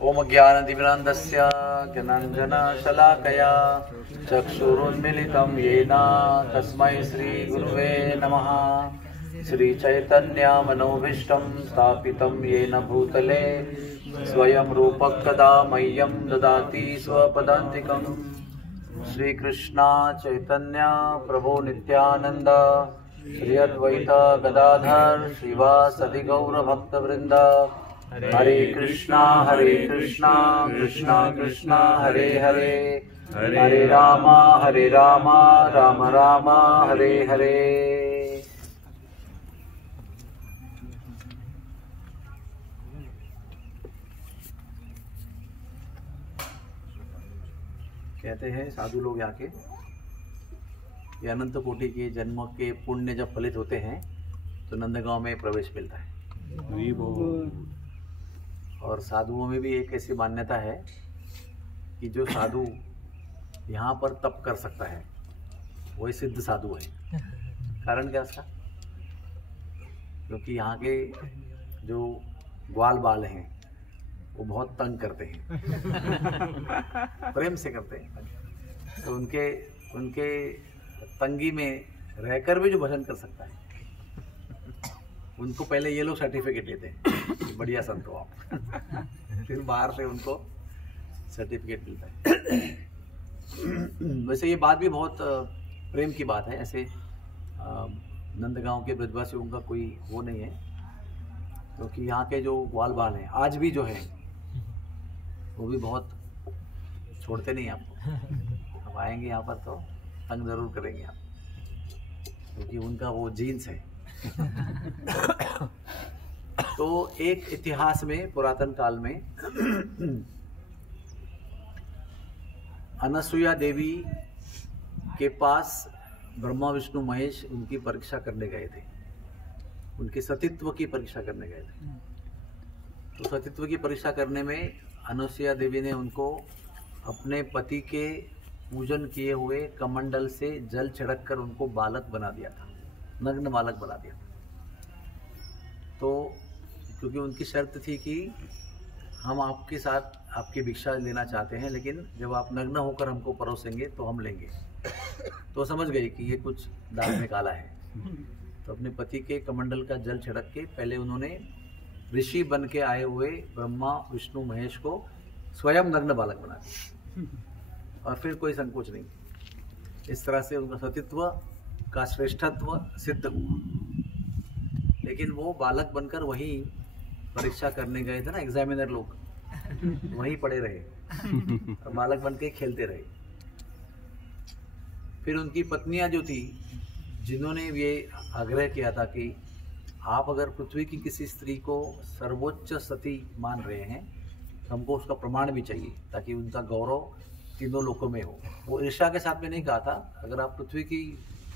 ओम ज्ञानदिव्यानन्दस्य ज्ञानाञ्जनशलाकया चक्षुरुन्मीलितं येन तस्मै श्रीगुरुवे नमः। श्रीचैतन्यमनोभीष्टं स्थापितं येन भूतले स्वयं रूपः कदा मह्यं ददाति स्वपदान्तिकम्। श्रीकृष्ण चैतन्य प्रभु नित्यानंद श्री अद्वैत गदाधर श्रीवासदि गौर भक्तवृंद। हरे कृष्णा कृष्णा कृष्णा हरे हरे, हरे राम राम राम हरे हरे। कहते हैं साधु लोग आके ये अनंत कोटि के जन्म के पुण्य जब फलित होते हैं तो नंदगांव में प्रवेश मिलता है। और साधुओं में भी एक ऐसी मान्यता है कि जो साधु यहाँ पर तप कर सकता है वही सिद्ध साधु है। कारण क्या उसका? क्योंकि यहाँ के जो ग्वाल बाल हैं वो बहुत तंग करते हैं, प्रेम से करते हैं। तो उनके तंगी में रहकर भी जो भजन कर सकता है उनको पहले ये लोग सर्टिफिकेट देते हैं, बढ़िया संत हो आप। फिर बाहर से उनको सर्टिफिकेट मिलता है। वैसे ये बात भी बहुत प्रेम की बात है। ऐसे नंदगांव के ब्रजवासियों का कोई वो नहीं है, क्योंकि यहाँ के जो ग्वाल बाल हैं आज भी जो है वो भी बहुत छोड़ते नहीं आपको। अब आएंगे यहाँ पर तो तंग जरूर करेंगे आप, क्योंकि उनका वो जीन्स है। तो एक इतिहास में पुरातन काल में अनसुया देवी के पास ब्रह्मा विष्णु महेश उनकी परीक्षा करने गए थे, उनके सतीत्व की परीक्षा करने गए थे। तो सतीत्व की परीक्षा करने में अनुसुया देवी ने उनको अपने पति के पूजन किए हुए कमंडल से जल छिड़क कर उनको बालक बना दिया था, नग्न बालक बना दिया था। तो क्योंकि उनकी शर्त थी कि हम आपके साथ आपकी भिक्षा लेना चाहते हैं, लेकिन जब आप नग्न होकर हमको परोसेंगे तो हम लेंगे। तो समझ गई कि ये कुछ दाल में काला है। तो अपने पति के कमंडल का जल छिड़क के पहले उन्होंने ऋषि बन के आए हुए ब्रह्मा विष्णु महेश को स्वयं नग्न बालक बना दिया, और फिर कोई संकोच नहीं। इस तरह से उनका सतीत्व का श्रेष्ठत्व सिद्ध हुआ। लेकिन वो बालक बनकर वहीं परीक्षा करने गए थे ना, एग्जामिनर लोग वहीं पड़े रहे और बालक बन के खेलते रहे। फिर उनकी पत्नियां जो थी, जिन्होंने ये आग्रह किया था कि आप अगर पृथ्वी की किसी स्त्री को सर्वोच्च सती मान रहे हैं तो हमको उसका प्रमाण भी चाहिए, ताकि उनका गौरव तीनों लोकों में हो। वो ईर्ष्या के साथ में नहीं कहा था, अगर आप पृथ्वी की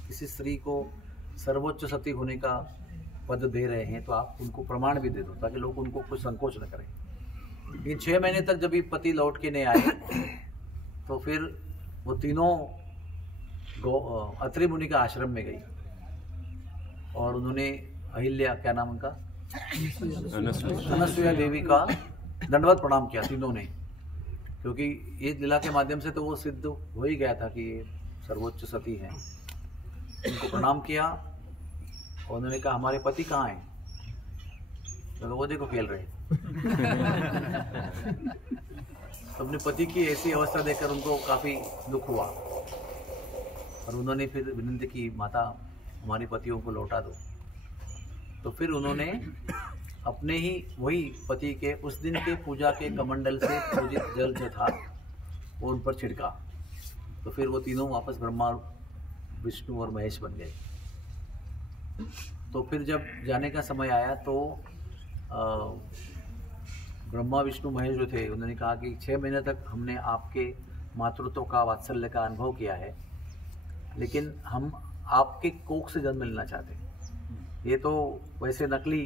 किसी स्त्री को सर्वोच्च सती होने का पद दे रहे हैं तो आप उनको प्रमाण भी दे दो, ताकि लोग उनको कुछ संकोच न करें। लेकिन 6 महीने तक जब ये पति लौट के नहीं आए तो फिर वो तीनों अत्रि मुनि का आश्रम में गई और उन्होंने अहिल्या, क्या नाम उनका, अनसुया देवी का दंडवत प्रणाम किया तीनों ने। क्योंकि ये लीला के माध्यम से तो वो सिद्ध हो ही गया था कि ये सर्वोच्च सती हैं। उनको प्रणाम किया और उन्होंने कहा हमारे पति कहाँ हैं? तो वो देखो खेल रहे। तो अपने पति की ऐसी अवस्था देखकर उनको काफी दुख हुआ और उन्होंने फिर विनती की, माता हमारे पतियों को लौटा दो। तो फिर उन्होंने अपने ही वही पति के उस दिन के पूजा के कमंडल से पूजित जल जो था वो उन पर छिड़का। तो फिर वो तीनों वापस ब्रह्मा विष्णु और महेश बन गए। तो फिर जब जाने का समय आया तो ब्रह्मा विष्णु महेश जो थे उन्होंने कहा कि 6 महीने तक हमने आपके मातृत्व का, वात्सल्य का अनुभव किया है, लेकिन हम आपके कोख से जन्म लेना चाहते हैं। ये तो वैसे नकली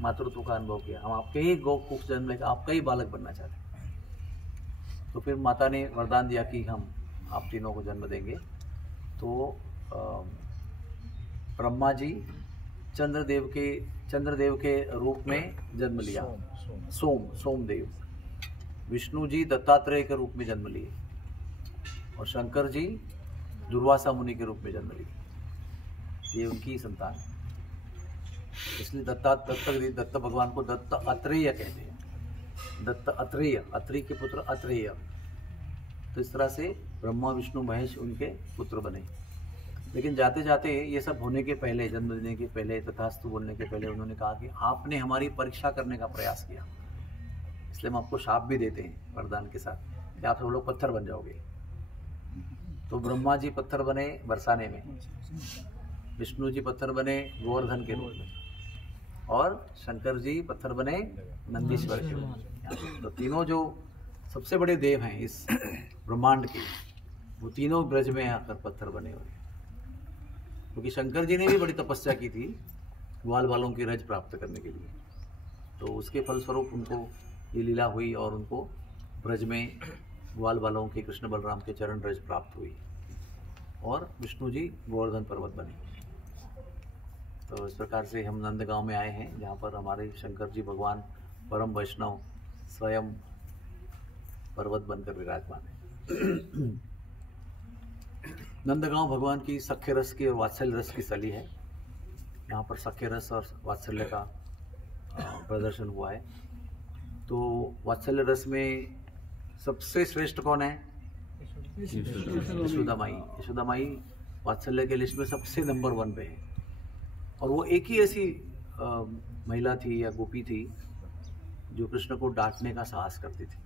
मातृत्व का अनुभव किया, हम आपके ही कोख से जन्म लेकर आपका ही बालक बनना चाहते हैं। तो फिर माता ने वरदान दिया कि हम आप तीनों को जन्म देंगे। तो ब्रह्मा जी चंद्रदेव के रूप में जन्म लिया, सोमदेव। विष्णु जी दत्तात्रेय के रूप में जन्म लिए और शंकर जी दुर्वासा मुनि के रूप में जन्म लिए। ये उनकी संतान है, इसलिए दत्त भगवान को दत्त अत्रेय कहते हैं। दत्त अत्रेय, अत्रि के पुत्र अत्रेय। तो इस तरह से ब्रह्मा विष्णु महेश उनके पुत्र बने। लेकिन जाते जाते ये सब होने के पहले, जन्म देने के पहले, तथास्तु बोलने के पहले उन्होंने कहा कि आपने हमारी परीक्षा करने का प्रयास किया, इसलिए हम आपको शाप भी देते हैं वरदान के साथ कि आप सब लोग पत्थर बन जाओगे। तो ब्रह्मा जी पत्थर बने बरसाने में, विष्णु जी पत्थर बने गोवर्धन के रूप में, और शंकर जी पत्थर बने नंदीश्वर के रूप में। तो तीनों जो सबसे बड़े देव हैं इस ब्रह्मांड के, वो तीनों ब्रज में आकर पत्थर बने हुए हैं। क्योंकि शंकर जी ने भी बड़ी तपस्या की थी ग्वाल बालों की रज प्राप्त करने के लिए, तो उसके फलस्वरूप उनको ये लीला हुई और उनको ब्रज में ग्वाल बालों के कृष्ण बलराम के चरण रज प्राप्त हुई और विष्णु जी गोवर्धन पर्वत बने। तो इस प्रकार से हम नंदगांव में आए हैं, जहाँ पर हमारे शंकर जी भगवान परम वैष्णव स्वयं पर्वत बनकर विराजमान है। नंदगांव भगवान की सख्य रस की और वात्सल्य रस की स्थली है। यहाँ पर सख्य रस और वात्सल्य का प्रदर्शन हुआ है। तो वात्सल्य रस में सबसे श्रेष्ठ कौन है? यशोदा माई। यशोदा माई वात्सल्य के लिस्ट में सबसे नंबर 1 पे है। और वो एक ही ऐसी महिला थी या गोपी थी जो कृष्ण को डांटने का साहस करती थी,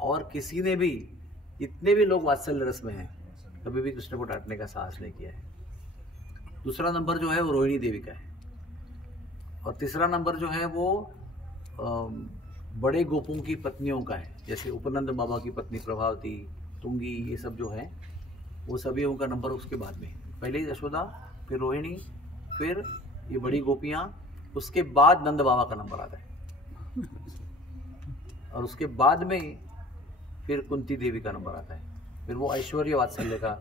और किसी ने भी, इतने भी लोग वात्सल्य रस में हैं, कभी भी कृष्ण को डांटने का साहस नहीं किया है। दूसरा नंबर जो है वो रोहिणी देवी का है, और तीसरा नंबर जो है वो बड़े गोपों की पत्नियों का है, जैसे उपनंद बाबा की पत्नी प्रभावती, तुंगी, ये सब जो है वो सभी उनका नंबर उसके बाद में। पहले यशोदा, फिर रोहिणी, फिर ये बड़ी गोपियाँ, उसके बाद नंद बाबा का नंबर आता है, और उसके बाद में फिर कुंती देवी का नंबर आता है। फिर वो ऐश्वर्य वात्सल्य का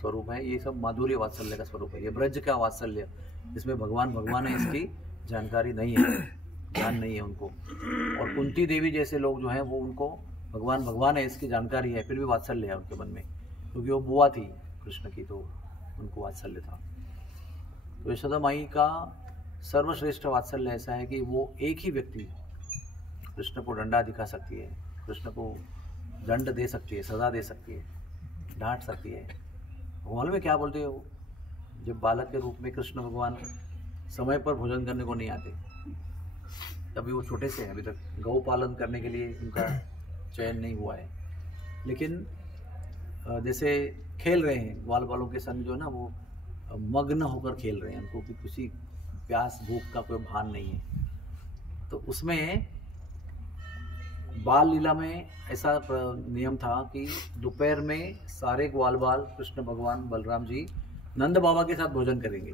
स्वरूप है। ये सब माधुर्य वात्सल्य का स्वरूप है। ये ब्रज का वात्सल्य, जिसमें भगवान भगवान है इसकी जानकारी नहीं है, ज्ञान नहीं है उनको। और कुंती देवी जैसे लोग जो हैं वो उनको भगवान भगवान है इसकी जानकारी है, फिर भी वात्सल्य है उनके मन में, क्योंकि वो बुआ थी कृष्ण की, तो उनको वात्सल्य था। तो यशोदा माई का सर्वश्रेष्ठ वात्सल्य ऐसा है कि वो एक ही व्यक्ति कृष्ण को डंडा दिखा सकती है, कृष्ण को दंड दे सकती है, सजा दे सकती है, डांट सकती है। मालूम में क्या बोलते हो? जब बालक के रूप में कृष्ण भगवान समय पर भोजन करने को नहीं आते, तभी वो छोटे से हैं, अभी तक गौ पालन करने के लिए उनका चयन नहीं हुआ है। लेकिन जैसे खेल रहे हैं ग्वाल बालों के संग, जो है ना, वो मग्न होकर खेल रहे हैं, उनको कि किसी प्यास भूख का कोई भान नहीं है। तो उसमें बाल लीला में ऐसा नियम था कि दोपहर में सारे ग्वाल बाल कृष्ण भगवान बलराम जी नंद बाबा के साथ भोजन करेंगे।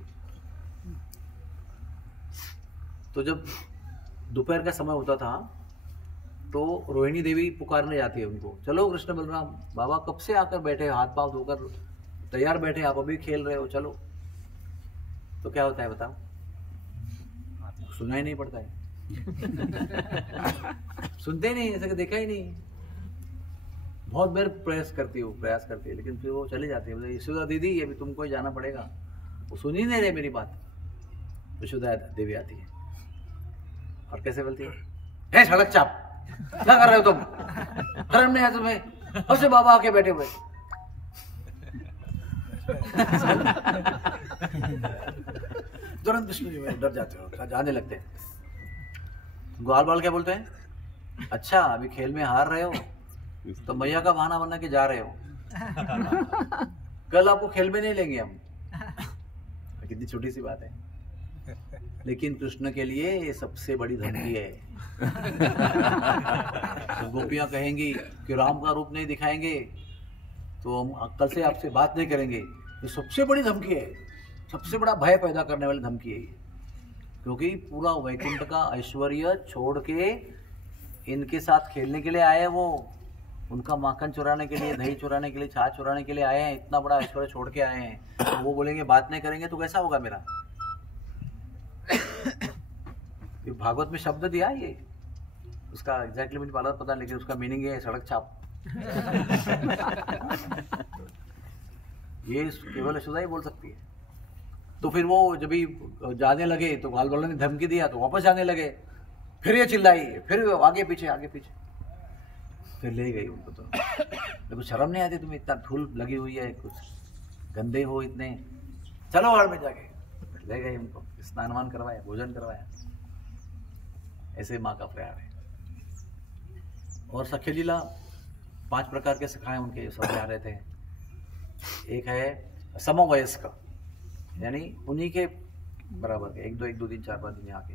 तो जब दोपहर का समय होता था तो रोहिणी देवी पुकारने जाती है उनको, चलो कृष्ण बलराम, बाबा कब से आकर बैठे, हाथ पांव धोकर तैयार बैठे, आप अभी खेल रहे हो, चलो। तो क्या होता है बताओ? सुनाई नहीं पड़ता है। सुनते ही नहीं, ऐसा देखा ही नहीं। बहुत बार प्रयास करती है, लेकिन फिर वो चली जाती है। बोले यशोदा दीदी, अभी तुमको ही जाना पड़ेगा। वो सुन ही नहीं रहे मेरी बात। यशोदा देवी आती है और कैसे बोलती है, सड़क चाप, क्या कर रहे हो तुम? शर्म नहीं है तुम्हें? और से बाबा आके बैठे हुए। तुरंत विष्णु जी डर जाते हो, जाने लगते हैं। ग्वाल बाल क्या बोलते हैं, अच्छा अभी खेल में हार रहे हो तो मैया का बहाना बना के जा रहे हो, कल आपको खेल में नहीं लेंगे हम। कितनी छोटी सी बात है, लेकिन कृष्ण के लिए ये सबसे बड़ी धमकी है। तो गोपियां कहेंगी कि राम का रूप नहीं दिखाएंगे तो हम कल से आपसे बात नहीं करेंगे। ये सबसे बड़ी धमकी है, सबसे बड़ा भय पैदा करने वाली धमकी है ये। क्योंकि पूरा वैकुंठ का ऐश्वर्य छोड़ के इनके साथ खेलने के लिए आए हैं। वो उनका माखन चुराने के लिए, दही चुराने के लिए, छाछ चुराने के लिए आए हैं। इतना बड़ा ऐश्वर्य छोड़ के आए हैं, तो वो बोलेंगे बात नहीं करेंगे तो कैसा होगा मेरा? भागवत में शब्द दिया ये, उसका एग्जैक्टली मुझे पता नहीं, लेकिन उसका मीनिंग है सड़क छाप। ये केवल यशोदा ही बोल सकती है। तो फिर वो जब भी जाने लगे तो ग्वाल वालों ने धमकी दिया तो वापस जाने लगे, फिर ये चिल्लाई, फिर आगे पीछे, फिर ले गई उनको। तो देखो शर्म नहीं आती तुम्हें, इतना धूल लगी हुई है, कुछ गंदे हो इतने, चलो वार्ड में जाके। ले गए उनको, स्नान वान करवाया, भोजन करवाया। ऐसे माँ का प्यार है। और सख्य लीला 5 प्रकार के सखाए उनके सब आ रहे थे। एक है समवयस्क, यानी उन्हीं के बराबर के, 1 2 3 4 5 दिन आके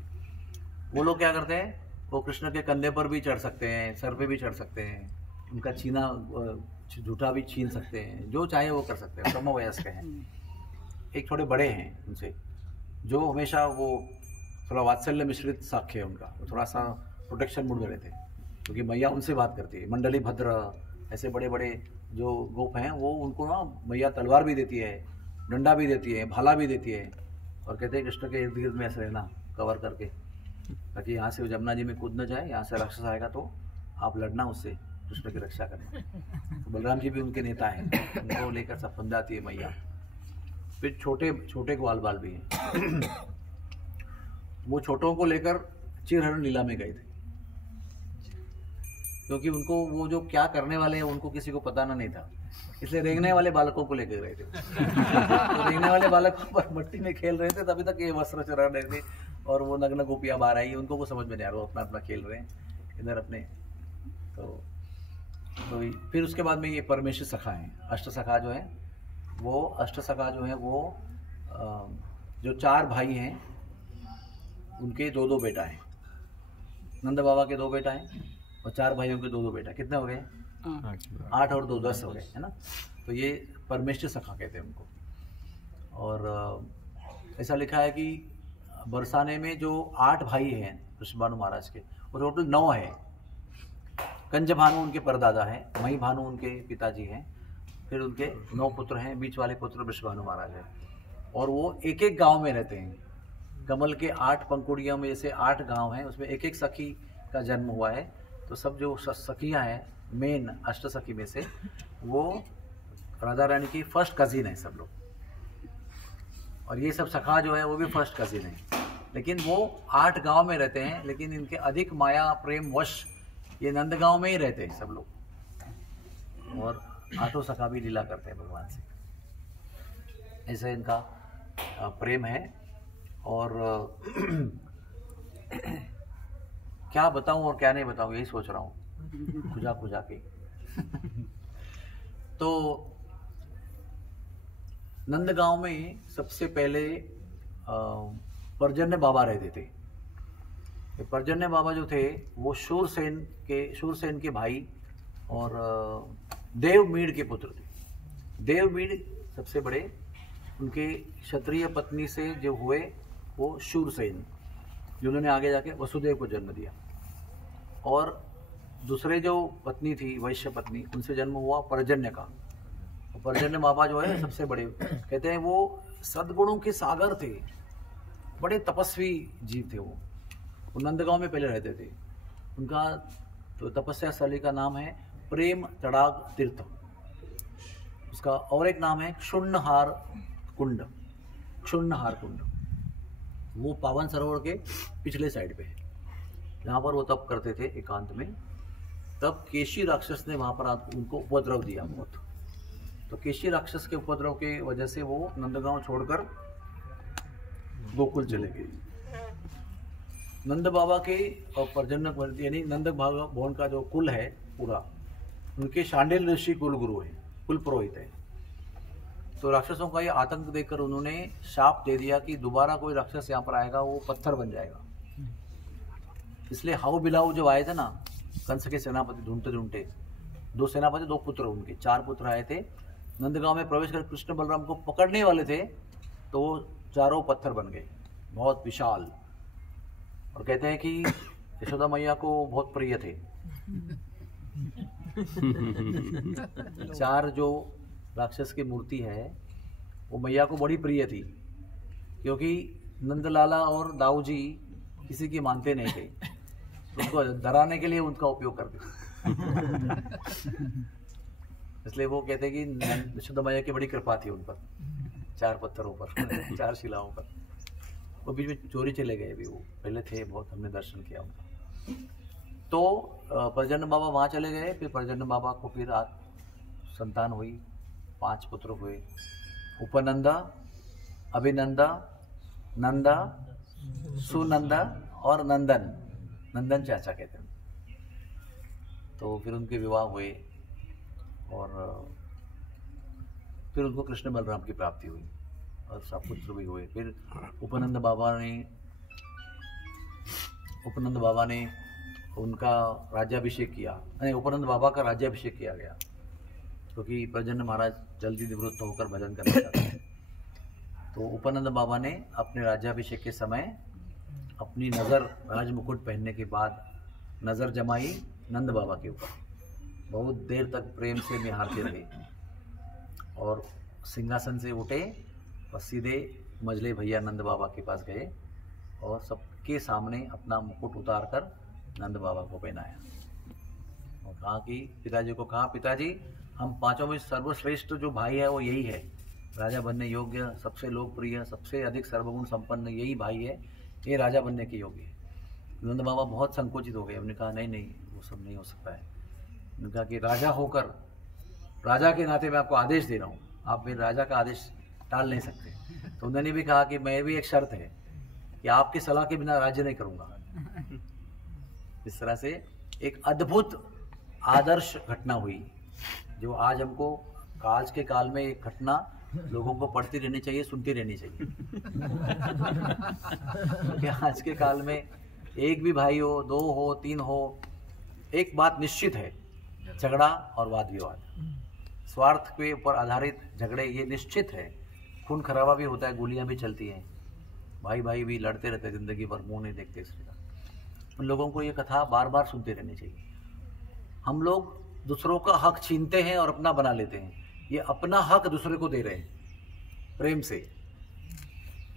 वो लोग क्या करते हैं, वो कृष्ण के कंधे पर भी चढ़ सकते हैं, सर पे भी चढ़ सकते हैं, उनका छीना झूठा भी छीन सकते हैं, जो चाहे वो कर सकते हैं, समवयस्क हैं। एक थोड़े बड़े हैं उनसे, जो हमेशा वो थोड़ा वात्सल्य मिश्रित साख्य है उनका, वो थोड़ा सा प्रोटेक्शन मूड में रहते हैं, क्योंकि मैया उनसे बात करती है। मंडली भद्र ऐसे बड़े बड़े जो गोप हैं, वो उनको ना मैया तलवार भी देती है, डंडा भी देती है, भाला भी देती है, और कहते हैं कृष्ण के इर्द गिर्द में ऐसे रहना कवर करके, ताकि यहाँ से जमुना जी में कूद न जाए, यहाँ से राक्षस आएगा तो आप लड़ना उससे, कृष्ण की रक्षा करना। तो बलराम जी भी उनके नेता हैं, उनको लेकर सब समझाती है मैया। फिर छोटे ग्वाल बाल भी हैं, वो छोटों को लेकर चिरहरण लीला में गए थे, क्योंकि उनको वो जो क्या करने वाले हैं उनको किसी को पता नहीं था, इसलिए रेंगने वाले बालकों को लेकर गए थे। तो रेंगने वाले बालक पर मट्टी में खेल रहे थे, तभी तक ये वस्त्र चुरा रहे थे, और वो नग्न गोपियां बाहर आई, उनको को समझ में नहीं आ रहा, वो अपना अपना खेल रहे हैं इधर अपने। तो फिर उसके बाद में ये परमेश्वर सखा हैं, अष्ट सखा जो है वो, अष्ट सखा जो है वो जो 4 भाई हैं उनके 2 बेटा हैं। नंद बाबा के 2 बेटा हैं और 4 भाइयों के 2 बेटा, कितने हो गए? 8 और 2 10 हो गए, है ना। तो ये परमेश्वर सखा कहते हैं उनको। और ऐसा लिखा है कि बरसाने में जो 8 भाई हैं कृष्ण भानु महाराज के, वो टोटल 9 है। कंज भानु उनके परदादा हैं, मही भानु उनके पिताजी हैं, फिर उनके 9 पुत्र हैं, बीच वाले पुत्र वृष भानु महाराज हैं। और वो एक एक गांव में रहते हैं। कमल के 8 पंखुड़ियों में जैसे 8 गांव हैं, उसमें एक एक सखी का जन्म हुआ है। तो सब जो सखियां हैं मेन अष्ट सखी में से, वो राधा रानी की फर्स्ट कजिन है सब लोग। और ये सब सखा जो है वो भी फर्स्ट कजिन है, लेकिन वो 8 गांव में रहते हैं, लेकिन इनके अधिक माया प्रेम वश ये नंदगांव में ही रहते हैं सब लोग। और 8 सखा भी लीला करते हैं भगवान से, ऐसे इनका प्रेम है। और क्या बताऊं और क्या नहीं बताऊं, यही सोच रहा हूं खुजा के। तो नंदगांव में सबसे पहले पर्जन्य बाबा रहते थे। पर्जन्य बाबा जो थे वो शूरसेन के भाई और देवमीड़ के पुत्र थे। देवमीड़ सबसे बड़े, उनके क्षत्रिय पत्नी से जो हुए वो शूरसेन, जिन्होंने आगे जाके वसुदेव को जन्म दिया। और दूसरे जो पत्नी थी वैश्य पत्नी, उनसे जन्म हुआ पर्जन्य का। पर्जन्य बाबा जो है सबसे बड़े, कहते हैं वो सद्गुणों के सागर थे, बड़े तपस्वी जीव थे। वो नंदगांव में पहले रहते थे। उनका तो तपस्या स्थली का नाम है प्रेम तड़ाग तीर्थ, उसका और एक नाम है क्षुण्णहार कुंड। वो पावन सरोवर के पिछले साइड पे है, जहाँ पर वो तप करते थे एकांत में। तब केशी राक्षस ने वहाँ पर उनको उपद्रव दिया बहुत। तो केशी राक्षस के उपद्रव के वजह से वो नंदगांव छोड़कर गोकुल चले गए। नंद बाबा के और पर्जन्य यानी नंद भवन का जो कुल है पूरा, उनके शांडिल ऋषि कुल गुरु है, कुल पुरोहित है। तो राक्षसों का ये आतंक देखकर उन्होंने शाप दे दिया कि दोबारा कोई राक्षस यहाँ पर आएगा वो पत्थर बन जाएगा। इसलिए हाउ बिलाऊ जो आए थे ना, कंस के सेनापति ढूंढते ढूंढते, 2 सेनापति 2 पुत्र, उनके 4 पुत्र आए थे। नंदगांव में प्रवेश कर कृष्ण बलराम को पकड़ने वाले थे, तो वो चारों पत्थर बन गए, बहुत विशाल। और कहते हैं कि यशोदा मैया को बहुत प्रिय थे। 4 जो राक्षस की मूर्ति है वो मैया को बड़ी प्रिय थी, क्योंकि नंदलाला और दाऊ जी किसी की मानते नहीं थे। तो उसको डराने के लिए उनका उपयोग कर दिया। इसलिए वो कहते हैं कि यशोदा मैया की बड़ी कृपा थी उन पर, 4 पत्थरों पर, 4 शिलाओं पर। वो बीच में चोरी चले गए भी, वो पहले थे बहुत, हमने दर्शन किया उनका। तो प्रजन्न बाबा वहाँ चले गए। फिर प्रजन्न बाबा को फिर संतान हुई, 5 पुत्र हुए, उपनंदा, अभिनंदा, नंदा, सुनंदा और नंदन। नंदन चाचा कहते हैं। तो फिर उनके विवाह हुए और फिर उनको कृष्ण बलराम की प्राप्ति हुई और सब पुत्र भी हुए। फिर उपनंद बाबा ने उनका राज्याभिषेक किया, नहीं, उपनंद बाबा का राज्याभिषेक किया गया, क्योंकि प्रजन्न महाराज जल्दी निवृत्त होकर भजन करना चाहते थे। तो उपनंद बाबा ने अपने राज्याभिषेक के समय अपनी नज़र राजमुकुट पहनने के बाद नज़र जमाई नंद बाबा के ऊपर। बहुत देर तक प्रेम से निहारते रहे और सिंहासन से उठे और सीधे मजले भैया नंद बाबा के पास गए और सबके सामने अपना मुकुट उतार कर नंद बाबा को पहनाया और कहा कि पिताजी को कहा, पिताजी हम पांचों में सर्वश्रेष्ठ जो भाई है वो यही है, राजा बनने योग्य, सबसे लोकप्रिय, सबसे अधिक सर्वगुण संपन्न यही भाई है, ये राजा बनने के योग्य है। नंद बाबा बहुत संकोचित हो गए। हमने कहा नहीं, वो सब नहीं हो सकता है। उन्होंने कहा कि राजा होकर, राजा के नाते मैं आपको आदेश दे रहा हूँ, आप मेरे राजा का आदेश टाल नहीं सकते। तो उन्होंने भी कहा कि मैं भी एक शर्त है कि आपकी सलाह के बिना राज्य नहीं करूँगा। इस तरह से एक अद्भुत आदर्श घटना हुई, जो आज हमको आज के काल में एक घटना लोगों को पढ़ती रहनी चाहिए, सुनती रहनी चाहिए। क्योंकि आज के काल में एक भी भाई हो, 2 हो, 3 हो, एक बात निश्चित है, झगड़ा और वाद विवाद, स्वार्थ के ऊपर आधारित झगड़े, ये निश्चित है। खून खराबा भी होता है, गोलियां भी चलती हैं, भाई भाई भी लड़ते रहते हैं, जिंदगी भर मुंह नहीं देखते इसलिए। उन लोगों को ये कथा बार बार सुनते रहनी चाहिए। हम लोग दूसरों का हक छीनते हैं और अपना बना लेते हैं। ये अपना हक दूसरे को दे रहे हैं प्रेम से।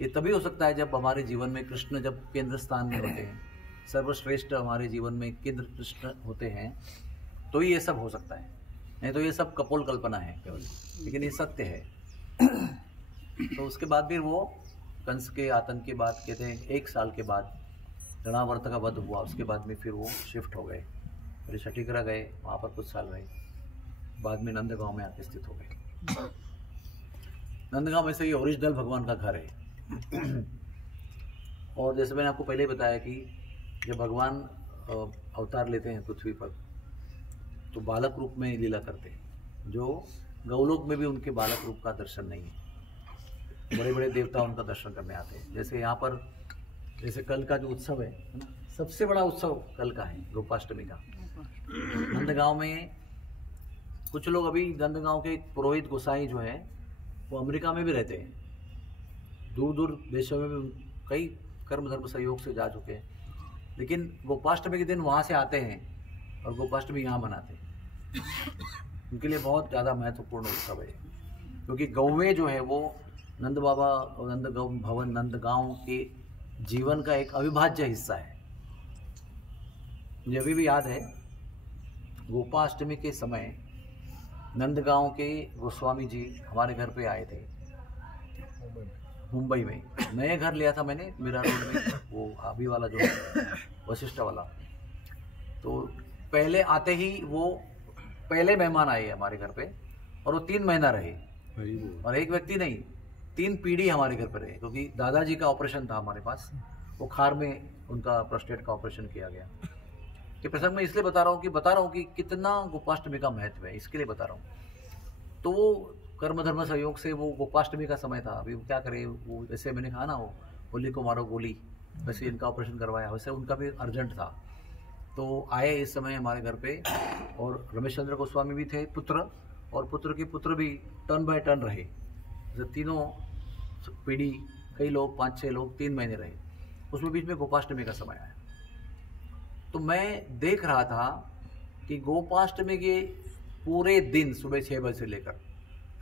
ये तभी हो सकता है जब हमारे जीवन में कृष्ण जब केंद्र स्थान में होते हैं, सर्वश्रेष्ठ हमारे जीवन में केंद्र कृष्ण होते हैं, तो ही ये सब हो सकता है। नहीं तो ये सब कपोल कल्पना है केवल, लेकिन ये सत्य है। तो उसके बाद फिर वो कंस के आतंक के बाद, कहते हैं 1 साल के बाद रणा-वर्त का वध हुआ। उसके बाद में फिर वो शिफ्ट हो गए, फिर छठीगृह गए, वहाँ पर कुछ साल रहे, बाद में नंदगांव में आके स्थित हो गए। नंदगांव में से ये ओरिजिनल भगवान का घर है। और जैसे मैंने आपको पहले ही बताया कि जब भगवान अवतार लेते हैं पृथ्वी पर, तो बालक रूप में लीला करते हैं, जो गौलोक में भी उनके बालक रूप का दर्शन नहीं है। बड़े बड़े देवता उनका दर्शन करने आते हैं। जैसे यहाँ पर, जैसे कल का जो उत्सव है ना, सबसे बड़ा उत्सव कल का है, गोपाष्टमी का। नंदगांव में कुछ लोग, अभी नंदगांव के पुरोहित गोसाई जो है वो अमेरिका में भी रहते हैं, दूर दूर देशों में भी कई कर्म धर्म सहयोग से जा चुके हैं, लेकिन गोपाष्टमी के दिन वहाँ से आते हैं और गोपाष्टमी यहाँ मनाते हैं। उनके लिए बहुत ज़्यादा महत्वपूर्ण उत्सव है, क्योंकि गौवें जो है वो नंद बाबा और नंदगांव भवन, नंदगांव के जीवन का एक अविभाज्य हिस्सा है। मुझे अभी भी याद है, गोपाष्टमी के समय नंदगांव के गोस्वामी जी हमारे घर पे आए थे, मुंबई में। नए घर लिया था मैंने मीरा रोड में, वो अभी वाला जो वशिष्ठ वाला। तो पहले आते ही वो पहले मेहमान आए हमारे घर पे, और वो 3 महीना रहे, और एक व्यक्ति नहीं, 3 पीढ़ी हमारे घर पे रहे, क्योंकि दादाजी का ऑपरेशन था हमारे पास, वो खार में उनका प्रोस्टेट का ऑपरेशन किया गया। कि प्रसंग में इसलिए बता रहा हूँ कि कितना गोपाष्टमी का महत्व है, इसके लिए बता रहा हूँ। तो वो कर्म धर्म सहयोग से वो गोपाष्टमी का समय था। अभी क्या करें, वो जैसे मैंने कहा ना, वो होली को मारो गोली, वैसे इनका ऑपरेशन करवाया, वैसे उनका भी अर्जेंट था। तो आए इस समय हमारे घर पे, और रमेश चंद्र गोस्वामी भी थे पुत्र, और पुत्र के पुत्र भी टर्न बाय टर्न रहे। जैसे तीनों पीढ़ी, कई लोग 5-6 लोग 3 महीने रहे। उसमें बीच में गोपाष्टमी का समय आया। तो मैं देख रहा था कि गोपाष्टमी के पूरे दिन सुबह 6 बजे से लेकर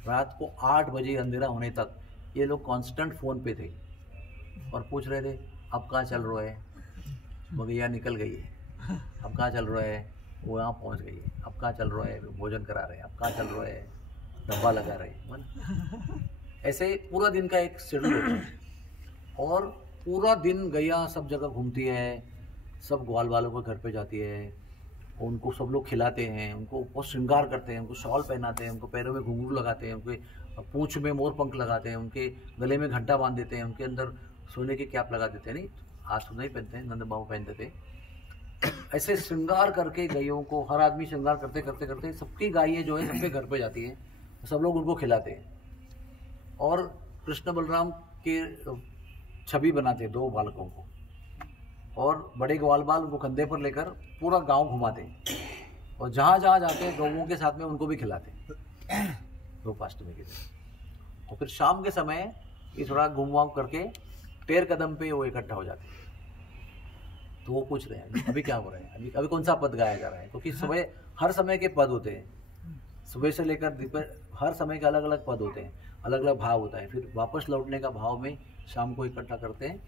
रात को 8 बजे अंधेरा होने तक ये लोग कांस्टेंट फ़ोन पे थे और पूछ रहे थे अब कहाँ चल रहा है, मगैया निकल गई है, अब कहाँ चल रहा है, वो यहाँ पहुँच गई है, अब कहाँ चल रहा है, भोजन करा रहे हैं, अब कहाँ चल रहा है, डब्बा लगा रहे हैं। ऐसे पूरा दिन का एक शेड्यूल होता है और पूरा दिन गैया सब जगह घूमती है, सब ग्वाल वालों के घर पे जाती है, उनको सब लोग खिलाते हैं, उनको बहुत श्रृंगार करते हैं, उनको शॉल पहनाते हैं, उनको पैरों में घुंघरू लगाते हैं, उनके पूंछ में मोर पंख लगाते हैं, उनके गले में घंटा बांध देते हैं, उनके अंदर सोने की कैप लगा देते हैं। नहीं, आज तो नहीं पहनते हैं, नंद बाबू पहनते थे। ऐसे श्रृंगार करके गायों को, हर आदमी श्रृंगार करते करते करते सबकी गायें जो है सबके घर पे जाती हैं, सब लोग उनको खिलाते हैं और कृष्ण बलराम के छवि बनाते हैं 2 बालकों को, और बड़े ग्वाल बाल उनको कंधे पर लेकर पूरा गांव घुमाते और जहाँ जहाँ जाते हैं गौओं के साथ में उनको भी खिलाते गोपाष्टमी के दिन। और फिर शाम के समय ये थोड़ा घूम वाम करके टेर कदम पे वो इकट्ठा हो जाते हैं। तो वो पूछ रहे हैं अभी क्या हो रहा है, अभी कौन सा पद गाया जा रहा है, क्योंकि सुबह हर समय के पद होते हैं, सुबह से लेकर दोपहर हर समय के अलग अलग पद होते हैं, अलग अलग भाव होता है। फिर वापस लौटने का भाव में शाम को इकट्ठा करते हैं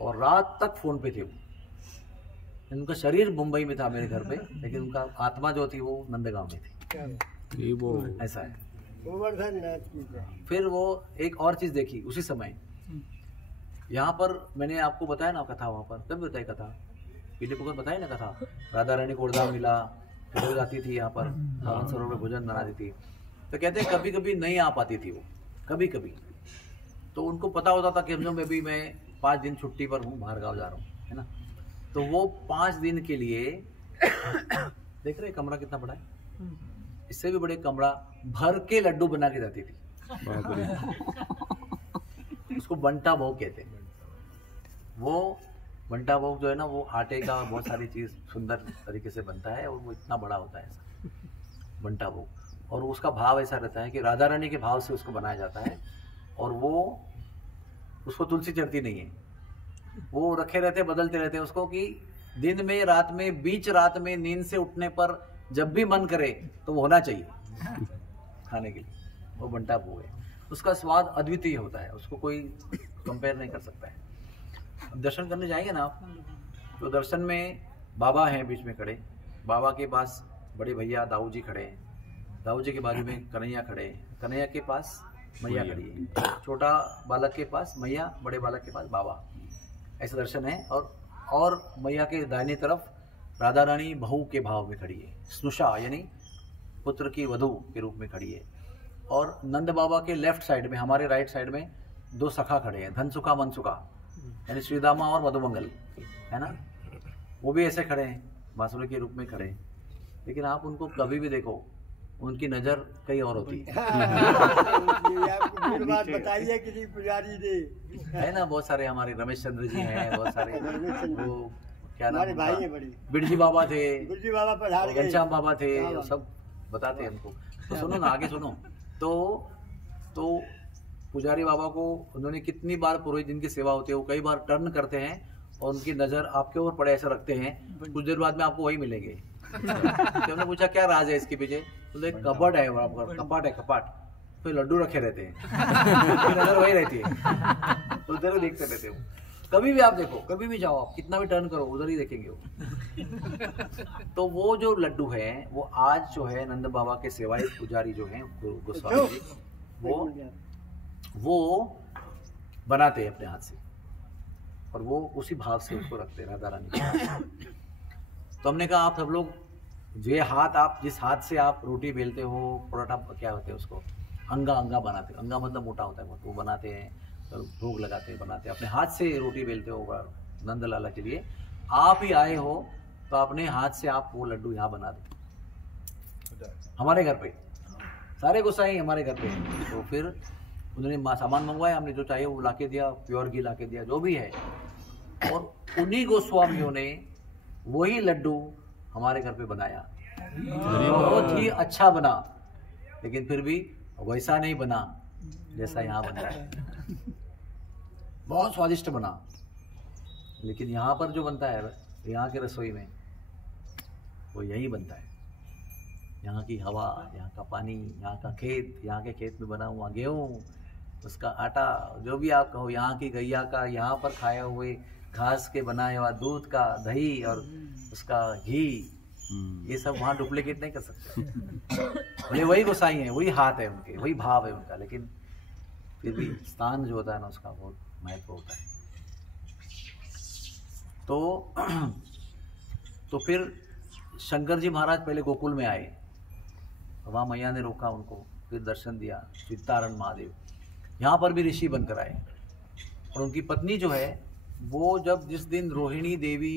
और रात तक फोन पे थे वो। उनका शरीर मुंबई में था मेरे घर पे, लेकिन उनका आत्मा जो थी वो नंदगांव में थी। वो ऐसा है। फिर वो एक और चीज देखी उसी समय, यहाँ पर मैंने आपको बताया ना कथा, वहाँ पर कब बताई कथा, पीले पुकुर बताई ना कथा, राधा रानी को उड़दा मिला, फिर जाती थी यहाँ पर रावण सरोवर में भोजन बनाती थी। तो कहते हैं कभी कभी नहीं आ पाती थी वो, कभी कभी। तो उनको पता होता था कि में भी मैं 5 दिन छुट्टी पर हूँ, बाहर गाँव जा रहा हूँ, है ना। तो वो 5 दिन के लिए देख रहे कमरा कितना बड़ा है, इससे भी बड़े कमरा भर के लड्डू बना के जाती थी। उसको बंटा भोग कहते हैं। वो बंटा भोग जो है ना, वो आटे का बहुत सारी चीज सुंदर तरीके से बनता है और वो इतना बड़ा होता है ऐसा बंटा भोग। और उसका भाव ऐसा रहता है कि राधा रानी के भाव से उसको बनाया जाता है और वो उसको तुलसी चढ़ती नहीं है, वो रखे रहते बदलते रहते हैं उसको, कि दिन में रात में बीच रात में नींद से उठने पर जब भी मन करे तो वो होना चाहिए खाने के लिए। वो बंटा भोग है, उसका स्वाद अद्वितीय होता है, उसको कोई कंपेयर नहीं कर सकता है। अब दर्शन करने जाएंगे ना आप, तो दर्शन में बाबा हैं बीच में खड़े, बाबा के पास बड़े भैया दाऊ जी खड़े हैं, दाऊ जी के बाजू में कन्हैया खड़े हैं, कन्हैया के पास मैया खड़ी है, छोटा बालक के पास मैया, बड़े बालक के पास बाबा। ऐसा दर्शन है। और मैया के दाहिनी तरफ राधा रानी बहू के भाव में खड़ी है, स्नुषा यानी पुत्र की वधू के रूप में खड़ी है। और नंद बाबा के लेफ्ट साइड में, हमारे राइट साइड में 2 सखा खड़े हैं, धनसुखा मनसुखा, यानी श्रीदामा और मधुमंगल, है ना। वो भी ऐसे खड़े हैं, बांसुरी के रूप में खड़े हैं। लेकिन आप उनको कभी भी देखो, उनकी नजर कहीं और होती है। बात बताइए किसी पुजारी ने, है ना, बहुत सारे हमारे रमेश चंद्र जी हैं, बहुत सारे वो क्या नाम, भाई है बड़ी बिरजी बाबा थे, बिरजी बाबा पधार गए, घनश्याम बाबा थे, सब बताते हैं हमको। तो सुनो ना, आगे सुनो। तो पुजारी बाबा को उन्होंने कितनी बार, पुरोहित जिनकी सेवा होती है वो कई बार टर्न करते हैं और उनकी नजर आपके ऊपर पड़े ऐसा रखते हैं, कुछ देर बाद में आपको वही मिलेंगे। तो हमने पूछा क्या राज है इसके पीछे, तो एक कपट है, कपाट है, कपाट, तो लड्डू रखे रहते हैं, नजर वही रहती है, तो उधर ही देखते रहते हो। कभी भी आप देखो, कभी भी जाओ, आप कितना भी टर्न करो उधर ही देखेंगे वो। तो वो जो लड्डू है वो आज जो है नंद बाबा के सेवायत पुजारी जो है गोस्वामी जी, वो बनाते हैं अपने हाथ से और वो उसी भाव से उसको रखते हैं राधा रानी। तो हमने कहा आप सब लोग ये हाथ, आप जिस हाथ से आप रोटी बेलते हो, पराठा क्या होते हैं उसको, अंगा बनाते हैं, अंगा मतलब मोटा होता है वो बनाते हैं, तो भोग लगाते हैं, बनाते हैं, अपने हाथ से रोटी बेलते हो नंद लाला के लिए। आप ही आए हो तो अपने हाथ से आप वो लड्डू यहाँ बना दो हमारे घर पे, सारे गोसाई हमारे घर पे। तो फिर उन्होंने सामान मंगवाया, हमने जो चाहिए वो लाके दिया, प्योर घी लाके दिया, जो भी है, और उन्हीं गोस्वामियों ने वही लड्डू हमारे घर पे बनाया। बहुत ही अच्छा बना, लेकिन फिर भी वैसा नहीं बना जैसा यहाँ बनता है। बहुत स्वादिष्ट बना, लेकिन यहाँ पर जो बनता है, यहाँ के रसोई में वो यही बनता है। यहाँ की हवा, यहाँ का पानी, यहाँ का खेत, यहाँ के खेत में बना हुआ गेहूँ, उसका आटा, जो भी आप कहो, यहाँ की गैया का यहाँ पर घास के बनाए हुआ दूध का दही और उसका घी, ये सब वहाँ डुप्लीकेट नहीं कर सकते। भले वही गोसाई है, वही हाथ है उनके, वही भाव है उनका, लेकिन फिर भी स्थान जो होता है ना उसका बहुत महत्व होता है। तो फिर शंकर जी महाराज पहले गोकुल में आए, वहाँ मैया ने रोका उनको, फिर दर्शन दिया। चित्तारण महादेव यहाँ पर भी ऋषि बनकर आए, और उनकी पत्नी जो है वो जब जिस दिन रोहिणी देवी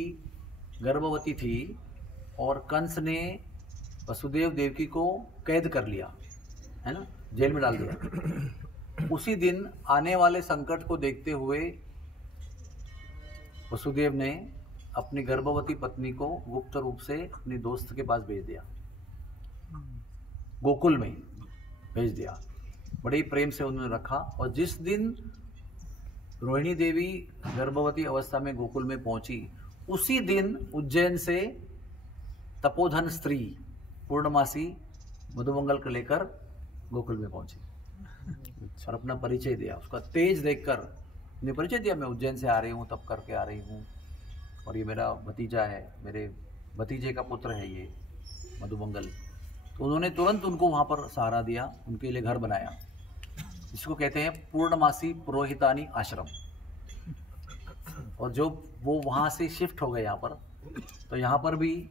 गर्भवती थी और कंस ने वसुदेव देवकी को कैद कर लिया है ना, जेल में डाल दिया, उसी दिन आने वाले संकट को देखते हुए वसुदेव ने अपनी गर्भवती पत्नी को गुप्त रूप से अपने दोस्त के पास भेज दिया, गोकुल में भेज दिया। बड़े प्रेम से उन्होंने रखा, और जिस दिन रोहिणी देवी गर्भवती अवस्था में गोकुल में पहुंची, उसी दिन उज्जैन से तपोधन स्त्री पूर्णमासी मधुमंगल को लेकर गोकुल में पहुंची और अपना परिचय दिया। उसका तेज देखकर उन्हें परिचय दिया, मैं उज्जैन से आ रही हूँ, तब करके आ रही हूँ, और ये मेरा भतीजा है, मेरे भतीजे का पुत्र है ये मधुमंगल। तो उन्होंने तुरंत उनको वहाँ पर सहारा दिया, उनके लिए घर बनाया, जिसको कहते हैं पूर्णमासी पुरोहितानी आश्रम। और जो वो वहाँ से शिफ्ट हो गए यहाँ पर, तो यहाँ पर भी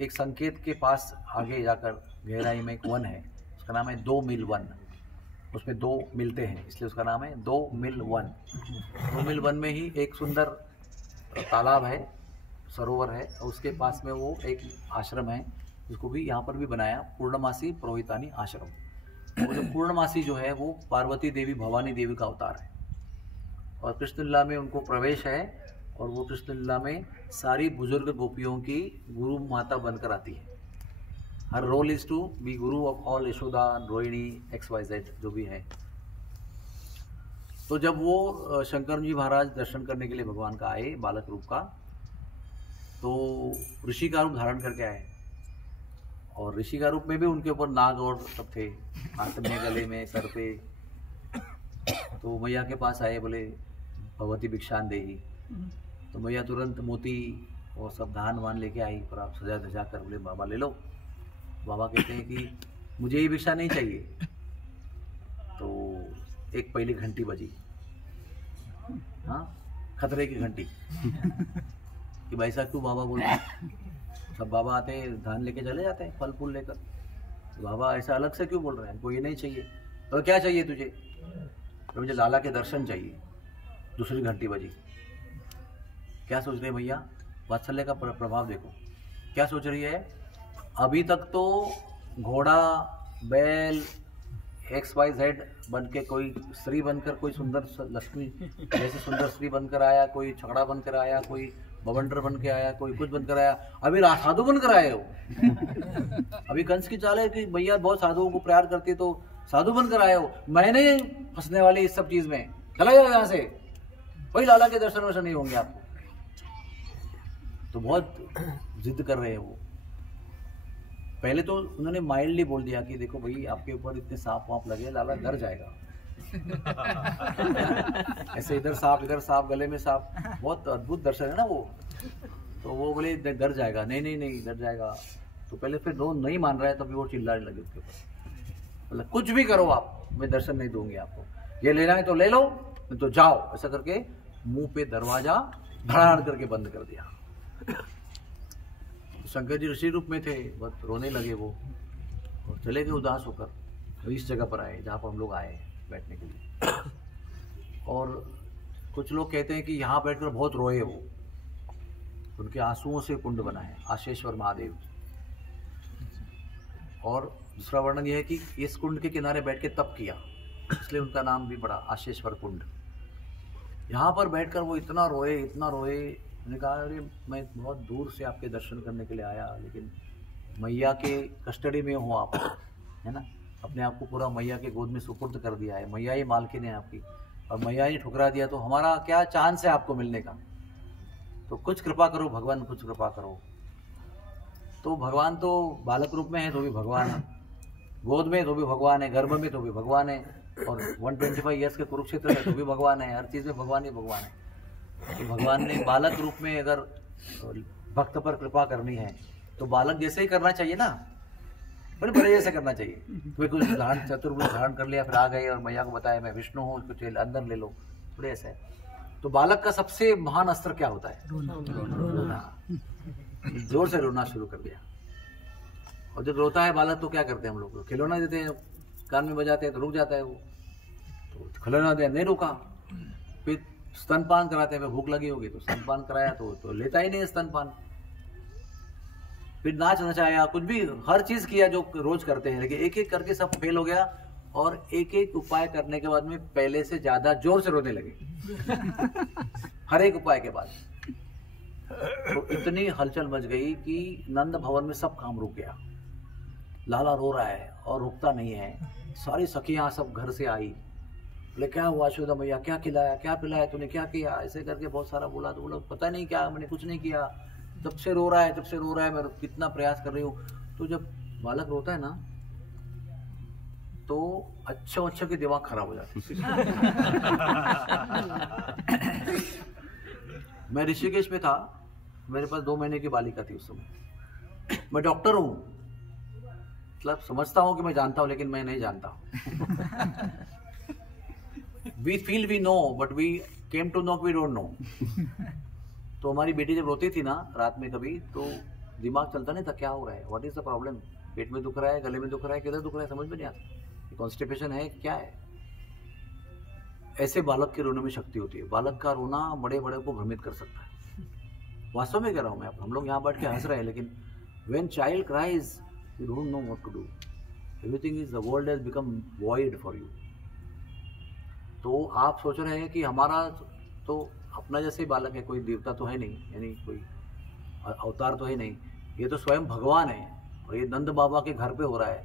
एक संकेत के पास आगे जाकर गहराई में एक वन है, उसका नाम है 2 मील वन। उसमें 2 मिलते हैं, इसलिए उसका नाम है 2 मील वन। 2 मील वन में ही एक सुंदर तालाब है, सरोवर है, और उसके पास में वो एक आश्रम है, जिसको भी यहाँ पर भी बनाया पूर्णमासी पुरोहितानी आश्रम। और जो पूर्णमासी जो है वो पार्वती देवी भवानी देवी का अवतार है, और कृष्ण लीला में उनको प्रवेश है, और वो कृष्ण लीला में सारी बुजुर्ग गोपियों की गुरु माता बनकर आती है। हर role is to be Guru of all Yashoda, Rohini, XYZ जो भी है। तो जब वो शंकर जी महाराज दर्शन करने के लिए भगवान का आए बालक रूप का, तो ऋषि का रूप धारण करके आए, और ऋषि का रूप में भी उनके ऊपर नाग और सब थे, हाथ में, गले में, सर पे। तो मैया के पास आए, बोले भगवती भिक्षान देही। तो मैया तुरंत मोती और सब धान वान लेके आई, पर आप सजा धजा कर बोले बाबा ले लो। बाबा कहते हैं कि मुझे ये भिक्षा नहीं चाहिए। तो एक पहली घंटी बजी, हाँ, खतरे की घंटी कि भाई साहब क्यों बाबा बोल रहे हैं? सब बाबा आते हैं, धान लेके चले जाते हैं, फल फूल लेकर। तो बाबा ऐसा अलग से क्यों बोल रहे हैं? हमको ये नहीं चाहिए। तो क्या चाहिए तुझे? तो मुझे लाला के दर्शन चाहिए। दूसरी घंटी बजी। क्या सोच रहे भैया? वात्सल्य का प्रभाव देखो, क्या सोच रही है? अभी तक तो घोड़ा, बैल, XYZ बन के, कोई स्त्री बनकर, कोई सुंदर लक्ष्मी जैसे सुंदर स्त्री बनकर आया, कोई छकड़ा बनकर आया, कोई बवंडर बन के आया, कोई कुछ बनकर आया, अभी साधु बनकर आए हो। अभी कंस की चाल है कि भैया बहुत साधुओं को प्यार करती, तो साधु बनकर आए हो। मैं नहीं फंसने वाली इस सब चीज में, चला जाओ यहाँ से, कोई लाला के दर्शन वर्शन नहीं होंगे आपको। तो बहुत जिद कर रहे हैं वो। पहले तो उन्होंने माइल्डली बोल दिया कि देखो भाई, आपके ऊपर इतने सांप वाप लगे, लाला डर जाएगा। ऐसे इधर सांप गले में सांप, बहुत अद्भुत दर्शन है ना वो। तो वो बोले डर जाएगा। नहीं नहीं नहीं, डर जाएगा। तो पहले फिर वो नहीं मान रहा है, तभी वो चिल्लाने लगे उसके ऊपर, मतलब कुछ भी करो आप, मैं दर्शन नहीं दूंगी आपको, ये लेना है तो ले लो, नहीं तो जाओ। ऐसा करके मुंह पे दरवाजा धड़ाड़ करके बंद कर दिया। शंकर जी ऋषि रूप में थे, बहुत रोने लगे वो, और चले गए उदास होकर। इस जगह पर आए जहाँ पर हम लोग आए बैठने के लिए। और कुछ लोग कहते हैं कि यहाँ बैठकर बहुत रोए वो, उनके आंसुओं से कुंड बना है, आशेश्वर महादेव। और दूसरा वर्णन यह है कि इस कुंड के किनारे बैठ के तप किया, इसलिए उनका नाम भी पड़ा आशेश्वर कुंड। यहाँ पर बैठकर वो इतना रोए, इतना रोए। मैंने कहा अरे मैं बहुत दूर से आपके दर्शन करने के लिए आया, लेकिन मैया के कस्टडी में हो आप, है ना, अपने आप को पूरा मैया के गोद में सुपुर्द कर दिया है। मैया ही मालकिन है आपकी, और मैया ही ठुकरा दिया, तो हमारा क्या चांस है आपको मिलने का? तो कुछ कृपा करो भगवान, कुछ कृपा करो। तो भगवान तो बालक रूप में है तो भी भगवान है, गोद में तो भी भगवान है, गर्भ में तो भी भगवान है, और 125 ईयर्स के कुरुक्षेत्र में तो भी भगवान है। हर चीज़ में भगवान ही भगवान है। तो भगवान ने बालक रूप में अगर भक्त पर कृपा करनी है तो बालक जैसे ही करना चाहिए ना, बड़े बड़े जैसे करना चाहिए। कोई कुछ धारण चतुर्भुज धारण कर लिया, फिर आ गए और मैया को बताया मैं विष्णु हूँ, कुछ अंदर ले लो, थोड़े ऐसे है। तो बालक का सबसे महान अस्त्र क्या होता है? रोना। जोर से रोना शुरू कर दिया। और जब रोता है बालक तो क्या करते हैं हम लोग? खिलौना देते हैं, कान में बजाते हैं तो रुक जाता है वो। तो खिलौना दिया, नहीं रुका। फिर स्तनपान कराते हैं, भूख लगी होगी तो स्तनपान कराया तो लेता ही नहीं स्तनपान। फिर नाच नचाया, कुछ भी हर चीज किया जो रोज करते हैं, लेकिन एक एक करके सब फेल हो गया। और एक एक उपाय करने के बाद में पहले से ज्यादा जोर से रोने लगे हर एक उपाय के बाद। तो इतनी हलचल मच गई कि नंद भवन में सब काम रुक गया। लाला रो रहा है और रुकता नहीं है। सारी सखियां सब घर से आई, बोले क्या हुआ यशोदा मैया, क्या खिलाया, क्या पिलाया तूने, क्या किया? ऐसे करके बहुत सारा बोला। तो बोला पता नहीं क्या, मैंने कुछ नहीं किया, तब से रो रहा है, तब से रो रहा है, मैं कितना प्रयास कर रही हूँ। तो जब बालक रोता है ना तो अच्छा की दिमाग खराब हो जाती है। मैं ऋषिकेश में था, मेरे पास 2 महीने की बालिका थी उस समय। मैं डॉक्टर हूँ, मतलब समझता हूँ कि मैं जानता हूँ, लेकिन मैं नहीं जानता। We feel we know, but we came to know we don't know. तो हमारी बेटी जब रोती थी ना रात में कभी, तो दिमाग चलता नहीं था क्या हो रहा है, व्हाट इज द प्रॉब्लम, पेट में दुख रहा है, गले में दुख रहा है, किधर दुख रहा है, समझ में नहीं आता, कॉन्स्टिपेशन है क्या है। ऐसे बालक के रोने में शक्ति होती है। बालक का रोना बड़े बड़े को भ्रमित कर सकता है। वास्तव में कह रहा हूँ मैं, हम लोग यहाँ बैठ के हंस रहे हैं, लेकिन when child cries you don't know what to do, everything is, the world has become void for you। तो आप सोच रहे हैं कि हमारा तो अपना जैसे बालक है, कोई देवता तो है नहीं, यानी कोई अवतार तो है नहीं, ये तो स्वयं भगवान है और ये नंद बाबा के घर पे हो रहा है,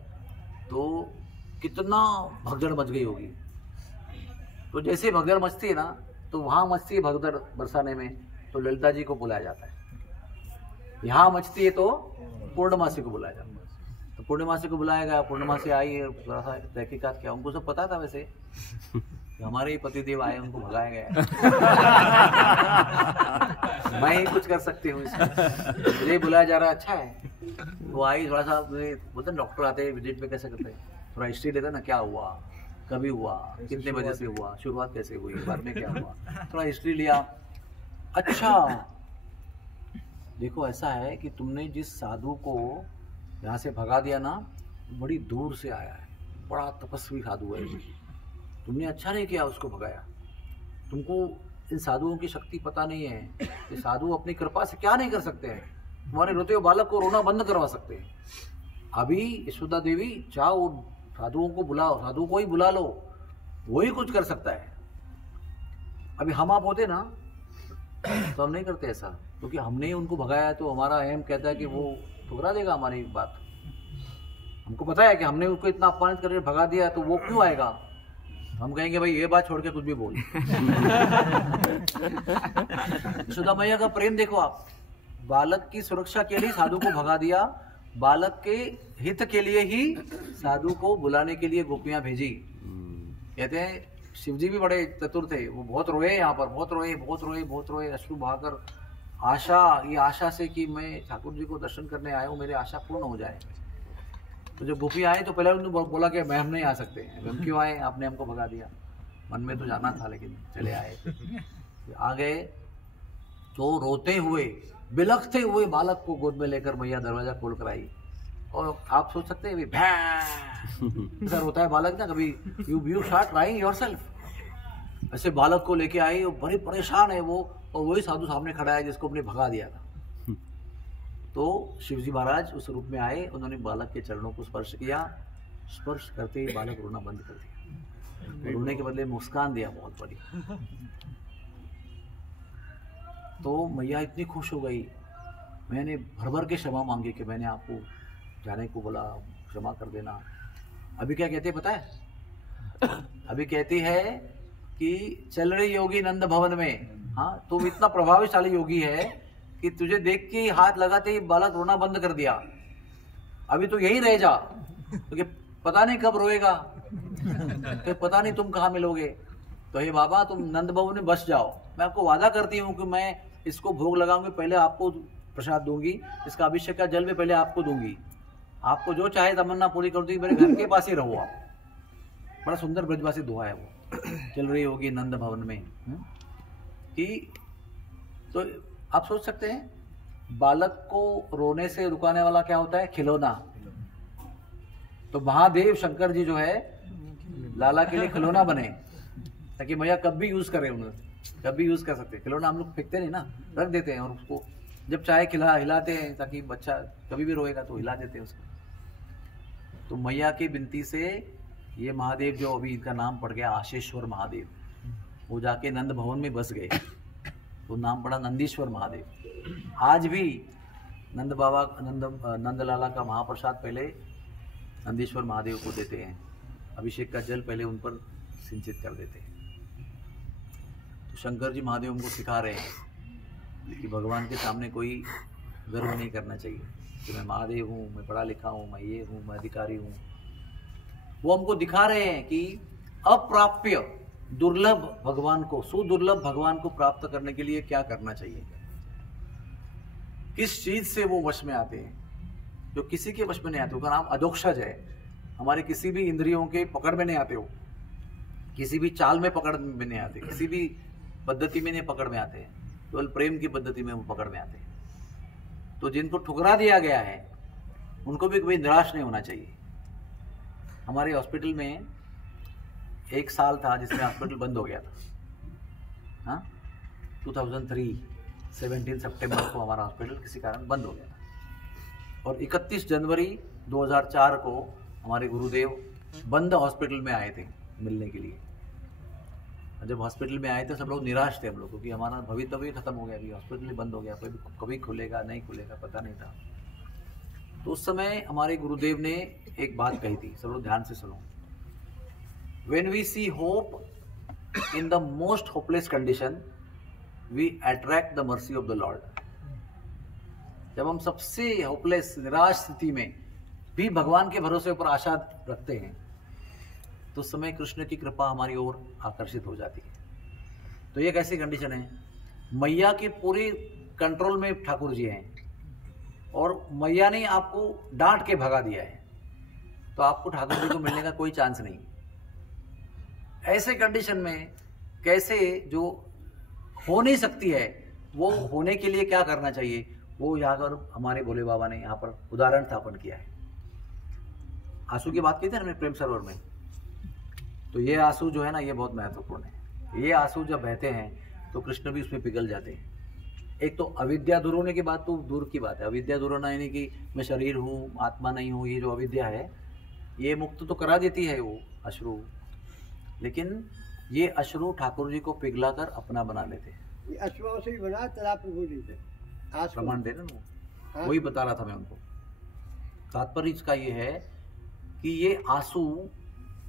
तो कितना भगदड़ मच गई होगी। तो जैसे भगदड़ मचती है ना, तो वहाँ मचती है भगदड़ बरसाने में तो ललिता जी को बुलाया जाता है, यहाँ मचती है तो पूर्णमासी को बुलाया जाता है। तो पूर्णमासी को बुलाया गया, पूर्णमासी आई, थोड़ा सा तहकीकात किया, उनको सब पता था वैसे हमारे ही पतिदेव आए, उनको भगाया गया। मैं ही कुछ कर सकती हूँ इसमें, मुझे बुलाया जा रहा है, अच्छा है। वो आई, थोड़ा सा बोलते डॉक्टर आते हैं विजिट में, कैसे करते हैं, थोड़ा हिस्ट्री लेते ना, क्या हुआ, कभी हुआ, कितने बजे से हुआ, शुरुआत कैसे हुई, बाद में क्या हुआ, थोड़ा हिस्ट्री लिया। अच्छा देखो ऐसा है कि तुमने जिस साधु को यहाँ से भगा दिया ना, बड़ी दूर से आया है, बड़ा तपस्वी साधु है, तुमने अच्छा नहीं किया उसको भगाया। तुमको इन साधुओं की शक्ति पता नहीं है, ये साधु अपनी कृपा से क्या नहीं कर सकते हैं, तुम्हारे रोते हुए बालक को रोना बंद करवा सकते हैं। अभी यशोदा देवी जाओ, साधुओं को बुलाओ, साधु को ही बुला लो, वही कुछ कर सकता है। अभी हम आप होते ना तो हम नहीं करते ऐसा, क्योंकि हमने उनको भगाया, तो हमारा अहम कहता है कि वो ठुकरा देगा हमारी बात। हमको पता है कि हमने उसको इतना अपमानित करके भगा दिया, तो वो क्यों आएगा। हम कहेंगे भाई ये बात छोड़ के कुछ भी बोल। यशोदा मैया का प्रेम देखो आप, बालक की सुरक्षा के लिए साधु को भगा दिया, बालक के हित के लिए ही साधु को बुलाने के लिए गोपियां भेजी। कहते हैं शिवजी भी बड़े चतुर थे, वो बहुत रोए, यहाँ पर बहुत रोए, बहुत रोए, बहुत रोए, अश्रु बहाकर, आशा, ये आशा से कि मैं ठाकुर जी को दर्शन करने आया हूँ, मेरी आशा पूर्ण हो जाए। तो जब गोपी आए तो पहले उन्होंने बोला कि मैं हम नहीं आ सकते, हम क्यों आए, आपने हमको भगा दिया। मन में तो जाना था लेकिन चले आए। आ गए तो रोते हुए बिलखते हुए बालक को गोद में लेकर मैया दरवाजा खोल कर आई। और आप सोच सकते हैं ऐसा होता है बालक ना, कभी यू स्टार्ट क्राइंग योरसेल्फ। ऐसे बालक को लेके आई और बड़ी परेशान है वो, और वही साधु सामने खड़ा है जिसको हमने भगा दिया था। तो शिवजी महाराज उस रूप में आए, उन्होंने बालक के चरणों को स्पर्श किया, स्पर्श करते ही बालक रोना बंद कर दिया, रोने के बदले मुस्कान दिया बहुत बड़ी। तो मैया इतनी खुश हो गई, मैंने भर भर के क्षमा मांगी कि मैंने आपको जाने को बोला, क्षमा कर देना। अभी क्या कहती है पता है, अभी कहती है कि चल रही योगी नंद भवन में, हाँ तुम इतना प्रभावशाली योगी है कि तुझे देख के हाथ लगाते ही बालक रोना बंद कर दिया, अभी तो यही रह जा, क्योंकि पता नहीं कब रोएगा, फिर पता नहीं तुम कहाँ मिलोगे। तो हे बाबा तुम नंद भवन में बस जाओ, मैं आपको वादा करती हूँ कि मैं इसको भोग लगाऊंगी, पहले आपको प्रसाद दूंगी, इसका अभिषेक का जल भी पहले आपको दूंगी, आपको जो चाहे तमन्ना पूरी कर दूंगी, मेरे घर के पास ही रहो आप। बड़ा सुंदर ब्रजवासी दुआ है वो चल रही होगी नंद भवन में कि तो आप सोच सकते हैं बालक को रोने से रुकाने वाला क्या होता है? खिलौना। तो महादेव शंकर जी जो है लाला के लिए खिलौना बने ताकि मैया कब भी यूज करें, उन्हें कब भी यूज कर सकते हैं। खिलौना हम लोग फेंकते नहीं ना, रख देते हैं और उसको जब चाहे हिलाते हैं ताकि बच्चा कभी भी रोएगा तो हिला देते हैं उसको। तो मैया की विनती से ये महादेव जो अभी इनका नाम पड़ गया आशेश्वर महादेव, वो जाके नंद भवन में बस गए तो नाम पड़ा नंदीश्वर महादेव। आज भी नंद बाबा नंद लाला का महाप्रसाद पहले नंदीश्वर महादेव को देते हैं, अभिषेक का जल पहले उन पर सिंचित कर देते हैं। तो शंकर जी महादेव हमको सिखा रहे हैं कि भगवान के सामने कोई गर्व नहीं करना चाहिए कि मैं महादेव हूँ, मैं पढ़ा लिखा हूँ, मैं ये हूँ, मैं अधिकारी हूँ। वो हमको दिखा रहे हैं कि अप्राप्य दुर्लभ भगवान को, सुदुर्लभ भगवान को प्राप्त करने के लिए क्या करना चाहिए, किस चीज से वो वश में आते हैं, जो किसी के वश में नहीं आते। उसका नाम अधोक्षज है। हमारे किसी भी इंद्रियों के पकड़ में नहीं आते हो, किसी भी चाल में पकड़ में नहीं आते, किसी भी पद्धति में नहीं पकड़ में आते हैं, केवल प्रेम की पद्धति में वो पकड़ में आते हैं। तो जिनको ठुकरा दिया गया है उनको भी कभी निराश नहीं होना चाहिए। हमारे हॉस्पिटल में एक साल था जिसमें हॉस्पिटल बंद हो गया था, हाँ 2003 17 सितंबर को हमारा हॉस्पिटल किसी कारण बंद हो गया था। और 31 जनवरी 2004 को हमारे गुरुदेव बंद हॉस्पिटल में आए थे मिलने के लिए। जब हॉस्पिटल में आए थे सब लोग निराश थे हम लोग, क्योंकि हमारा भविष्य भी खत्म हो गया, अभी हॉस्पिटल बंद हो गया, कभी खुलेगा नहीं खुलेगा पता नहीं था। तो उस समय हमारे गुरुदेव ने एक बात कही थी, सब लोग ध्यान से सुनो। When we see hope in the most hopeless condition, we attract the mercy of the Lord. जब हम सबसे होपलेस निराश स्थिति में भी भगवान के भरोसे पर आशा रखते हैं तो उस समय कृष्ण की कृपा हमारी ओर आकर्षित हो जाती है। तो ये कैसी कंडीशन है? मैया की पूरी कंट्रोल में ठाकुर जी हैं और मैया ने आपको डांट के भगा दिया है, तो आपको ठाकुर जी को मिलने का कोई चांस नहीं। ऐसे कंडीशन में कैसे जो हो नहीं सकती है वो होने के लिए क्या करना चाहिए, वो यहाँ पर हमारे भोले बाबा ने यहाँ पर उदाहरण स्थापन किया है। आंसू की बात की थी ना हमने प्रेम सरोवर में, तो ये आंसू जो है ना ये बहुत महत्वपूर्ण है। ये आंसू जब बहते हैं तो कृष्ण भी उसमें पिघल जाते हैं। एक तो अविद्या दूर होने की बात तो दूर की बात है, अविद्या दूर होना यानी कि मैं शरीर हूँ आत्मा नहीं हूँ, ये जो अविद्या है ये मुक्त तो करा देती है वो अश्रु, लेकिन ये अश्रु ठाकुर जी को पिघला कर अपना बना लेते हैं। अश्रुओं से ही बना तला प्रभु जी से प्रमाण दे रहे ना, वही बता रहा था मैं उनको। तात्पर्य इसका ये है कि ये आंसू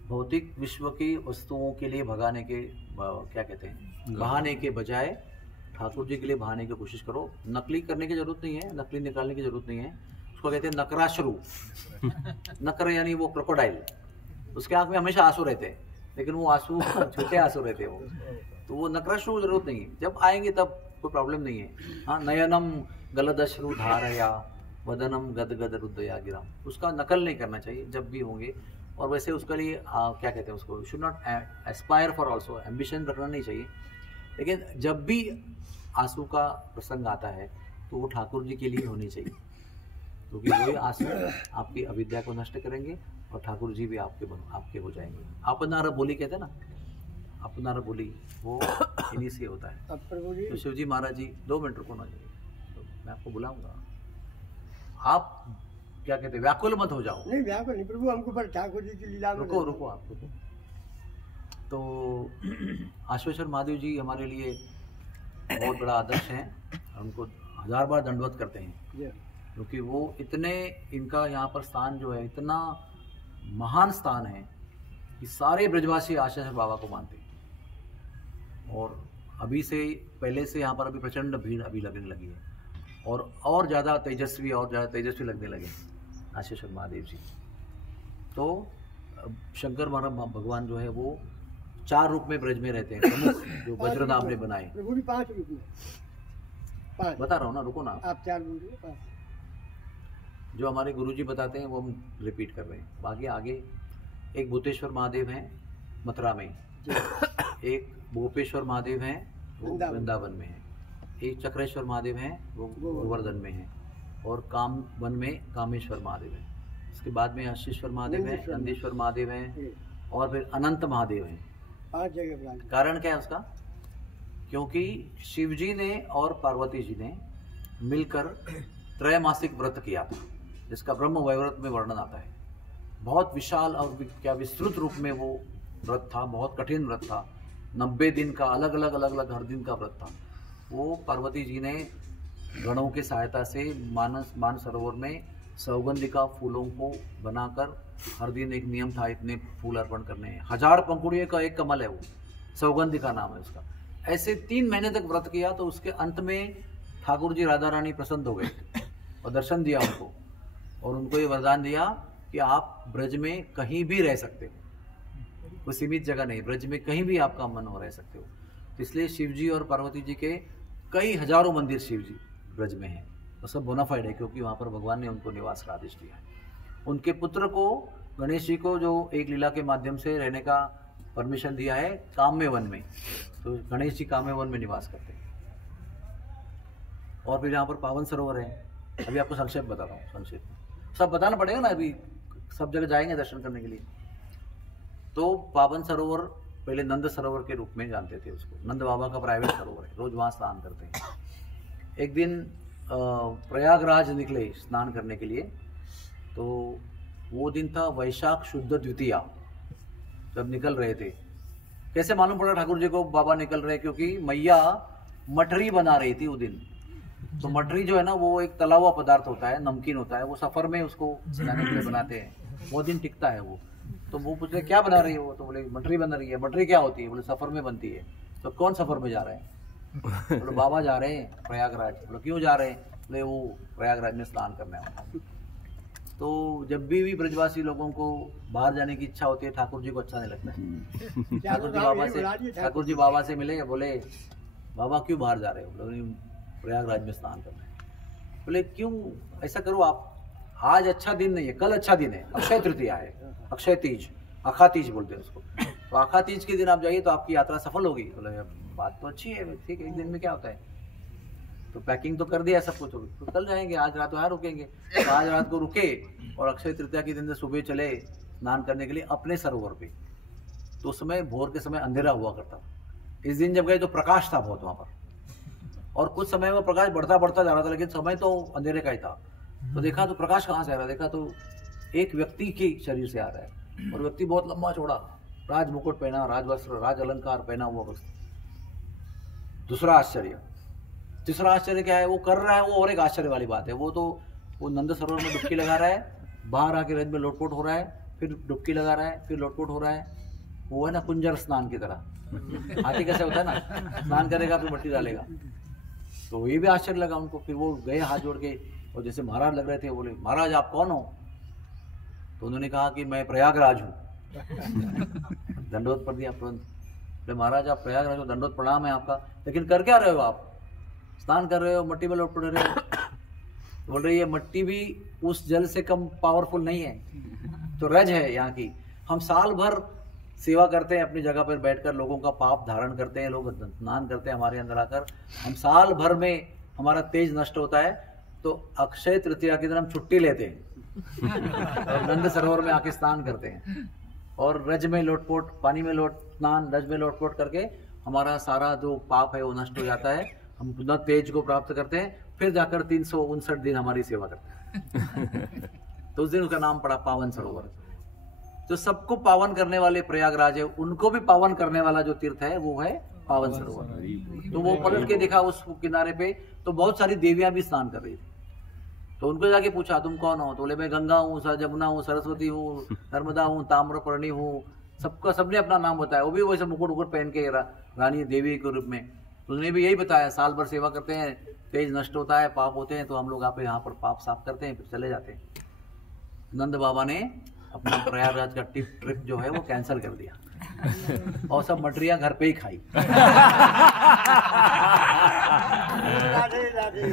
भौतिक विश्व की वस्तुओं के लिए भगाने के क्या कहते हैं बहाने के बजाय ठाकुर जी के लिए बहाने की कोशिश करो। नकली करने की जरूरत नहीं है, नकली निकालने की जरूरत नहीं है। उसको कहते हैं नकराश्रु। नकर यानी वो क्रोकोडाइल, उसके आंख में हमेशा आंसू रहते हैं लेकिन वो आंसू छोटे आंसू रहते हैं वो, तो वो नकराश्रु जरूरत नहीं है। जब आएंगे तब कोई प्रॉब्लम नहीं है। हाँ, नयनम गलदश्रु धारया वदनम गदगद रुदया गिरम, उसका नकल नहीं करना चाहिए जब भी होंगे। और वैसे उसके लिए क्या कहते हैं उसको, should not Aspire for also, ambition रखना नहीं चाहिए। लेकिन जब भी आंसू का प्रसंग आता है तो वो ठाकुर जी के लिए होनी चाहिए, क्योंकि वही आंसू आपकी अविद्या को नष्ट करेंगे और ठाकुर जी भी आपके हो जाएंगे। अपनारा बोली कहते हैं ना, अपनारा बोली वो इन्हीं से होता है। तो शिव जी महाराज जी 2 मिनट रुको ना, तो मैं आपको बुलाऊंगा, आप क्या कहते हैं व्याकुल मत हो जाओ। नहीं व्याकुल नहीं प्रभु, हमको पर ठाकुर जी की लीला में रुको आप रुको। तो आश्वेश्वर महादेव जी हमारे लिए बहुत बड़ा आदर्श हैं, उनको 1000 बार दंडवत करते हैं, क्योंकि वो इतने, इनका यहाँ पर स्थान जो है इतना महान स्थान है कि सारे ब्रजवासी आश्वेश्वर बाबा को मानते हैं। और अभी से पहले से यहाँ पर अभी प्रचंड भीड़ अभी लगने लगी है और ज़्यादा तेजस्वी लगने लगे आश्वेश्वर महादेव जी। तो शंकर भगवान जो है वो 4 रूप में ब्रज में रहते हैं प्रमुख, जो वज्रनाभ ने बनाए। प्रभु जी 5 रूप में, 5 बता रहा हूँ ना, रुको ना, आप 4 बोल रहे हैं, 5। जो हमारे गुरुजी बताते हैं वो हम रिपीट कर रहे हैं। बाकी आगे एक भूतेश्वर महादेव हैं मथुरा में, एक भोपेश्वर महादेव हैं वो वृंदावन में है, एक चक्रेश्वर महादेव हैं वो गोवर्धन में है, और काम वन में कामेश्वर महादेव है। उसके बाद में अशीश्वर महादेव है, नंदीश्वर महादेव हैं, और फिर अनंत महादेव हैं। 5 जगह बनाए। कारण क्या है उसका? क्योंकि शिव जी ने और पार्वती जी ने मिलकर त्रैमासिक व्रत किया था, जिसका ब्रह्म वैवर्त में वर्णन आता है। बहुत विशाल और क्या विस्तृत रूप में वो व्रत था, बहुत कठिन व्रत था, 90 दिन का, अलग अलग हर दिन का व्रत था। वो पार्वती जी ने गणों की सहायता से मानसरोवर में सौगंधिका फूलों को बनाकर, हर दिन एक नियम था इतने फूल अर्पण करने हैं, 1000 पंखुड़ियों का एक कमल है वो, सौगंधिका नाम है उसका। ऐसे 3 महीने तक व्रत किया, तो उसके अंत में ठाकुर जी राधा रानी प्रसन्न हो गए और दर्शन दिया उनको, और उनको ये वरदान दिया कि आप ब्रज में कहीं भी रह सकते हो, कोई सीमित जगह नहीं, ब्रज में कहीं भी आपका मन हो रह सकते हो। तो इसलिए शिव जी और पार्वती जी के कई हजारों मंदिर शिव जी ब्रज में हैं, और सब बोनाफाइड है, क्योंकि वहाँ पर भगवान ने उनको निवास का आदेश दिया है। उनके पुत्र को, गणेश जी को, जो एक लीला के माध्यम से रहने का परमिशन दिया है काम्य वन में, तो गणेश जी काम्य वन में निवास करते हैं। और फिर यहाँ पर पावन सरोवर है, अभी आपको संक्षेप बताता हूँ, संक्षेप में सब बताना पड़ेगा ना, अभी सब जगह जाएंगे दर्शन करने के लिए। तो पावन सरोवर पहले नंद सरोवर के रूप में जानते थे उसको, नंद बाबा का प्राइवेट सरोवर है, रोज वहाँ स्नान करते हैं। एक दिन प्रयागराज निकले स्नान करने के लिए, तो वो दिन था वैशाख शुद्ध द्वितीया, जब निकल रहे थे। कैसे मालूम पड़ा ठाकुर जी को बाबा निकल रहे? क्योंकि मैया मठरी बना रही थी वो दिन। तो मठरी जो है ना, वो एक तला हुआ पदार्थ होता है, नमकीन होता है, वो सफर में उसको जाने के लिए बनाते हैं, वो दिन टिकता है वो। तो वो पूछ रहे क्या बना रही है वो? तो बोले मठरी बना रही है। मठरी क्या होती है? बोले सफर में बनती है। तो कौन सफर में जा रहे हैं? बोले बाबा जा रहे हैं प्रयागराज। बोले क्यों जा रहे हैं? बोले वो प्रयागराज में स्नान करने आए। तो जब भी ब्रजवासी लोगों को बाहर जाने की इच्छा होती है, ठाकुर जी को अच्छा नहीं लगता है। ठाकुर जी बाबा से मिले, बोले बाबा क्यों बाहर जा रहे हो? बोले प्रयागराज में स्नान करना है। बोले क्यों? ऐसा करो आप, आज अच्छा दिन नहीं है, कल अच्छा दिन है, अक्षय तृतीया है, अक्षय तीज, अखा तीज बोलते हैं उसको। तो अखा तीज के दिन आप जाइए तो आपकी यात्रा सफल होगी। बोले बात तो अच्छी है, ठीक है, एक दिन में क्या होता है। तो पैकिंग तो कर दिया सब कुछ, तो कल जाएंगे, आज रात वहाँ रुकेंगे। तो आज रात को रुके और अक्षय तृतीया के दिन से सुबह चले स्नान करने के लिए अपने सरोवर पे। तो उस समय भोर के समय अंधेरा हुआ करता था। इस दिन जब गए तो प्रकाश था बहुत वहाँ पर, और कुछ समय में प्रकाश बढ़ता जा रहा था, लेकिन समय तो अंधेरे का ही था। तो देखा तो प्रकाश कहाँ से आ रहा है? देखा तो एक व्यक्ति के शरीर से आ रहा है, और व्यक्ति बहुत लंबा चौड़ा, राज मुकुट पहना, राजवस्त्र, राज अलंकार पहना हुआ वस्त्र। दूसरा आश्चर्य। तीसरा आश्चर्य क्या है? वो कर रहा है वो और एक आश्चर्य वाली बात है। वो नंद सरोवर में डुबकी लगा रहा है, बाहर आके रज में लोटपोट हो रहा है, फिर डुबकी लगा रहा है, फिर लोटपोट हो रहा है। वो है ना कुंजर स्नान की तरह। हाथी कैसे होता है ना, स्नान करेगा फिर मट्टी डालेगा। तो ये भी आश्चर्य लगा उनको। फिर वो गए हाथ जोड़ के, और जैसे महाराज लग रहे थे, बोले महाराज आप कौन हो? तो उन्होंने कहा कि मैं प्रयागराज हूँ। दंडवत पड़ दिया तुरंत। बोले महाराज आप प्रयागराज हो, दंडवत प्रणाम है आपका, लेकिन कर क्या रहे हो आप? स्नान कर रहे हो, मट्टी में लोट पड़ रहे हो। बोल रही है मट्टी भी उस जल से कम पावरफुल नहीं है, तो रज है यहाँ की। हम साल भर सेवा करते हैं अपनी जगह पर बैठकर, लोगों का पाप धारण करते हैं, लोग स्नान करते हैं हमारे अंदर आकर, हम साल भर में हमारा तेज नष्ट होता है। तो अक्षय तृतीया के दिन हम छुट्टी लेते हैं और नंद सरोवर में आके स्नान करते हैं, और रज में लोटपोट, पानी में स्नान, रज में लोटपोट करके हमारा सारा जो पाप है वो नष्ट हो जाता है। हम पुनः तेज को प्राप्त करते हैं, फिर जाकर 359 दिन हमारी सेवा करते हैं। तो उस दिन उसका नाम पड़ा पावन सरोवर। जो सबको पावन करने वाले प्रयागराज है, उनको भी पावन करने वाला जो तीर्थ है वो है पावन सरोवर। तो वो पलट के देखा उस किनारे पे, तो बहुत सारी देवियां भी स्नान कर रही थी। तो उनको जाके पूछा तुम कौन हो? तो बोले मैं गंगा हूँ, जमुना हूँ, सरस्वती हूँ, नर्मदा हूँ, ताम्रपर्णी हूँ। सबने अपना नाम बताया। वो भी वैसे मुकुट उकुट पहन के रानी देवी के रूप में। उन्होंने भी यही बताया, साल भर सेवा करते हैं, तेज नष्ट होता है, पाप होते हैं, तो हम लोग आप यहाँ पर पाप साफ करते हैं, फिर चले जाते हैं। नंद बाबा ने अपना प्रयागराज का ट्रिप जो है वो कैंसिल कर दिया। और सब मटरियां घर पे ही खाई। राधे राधे।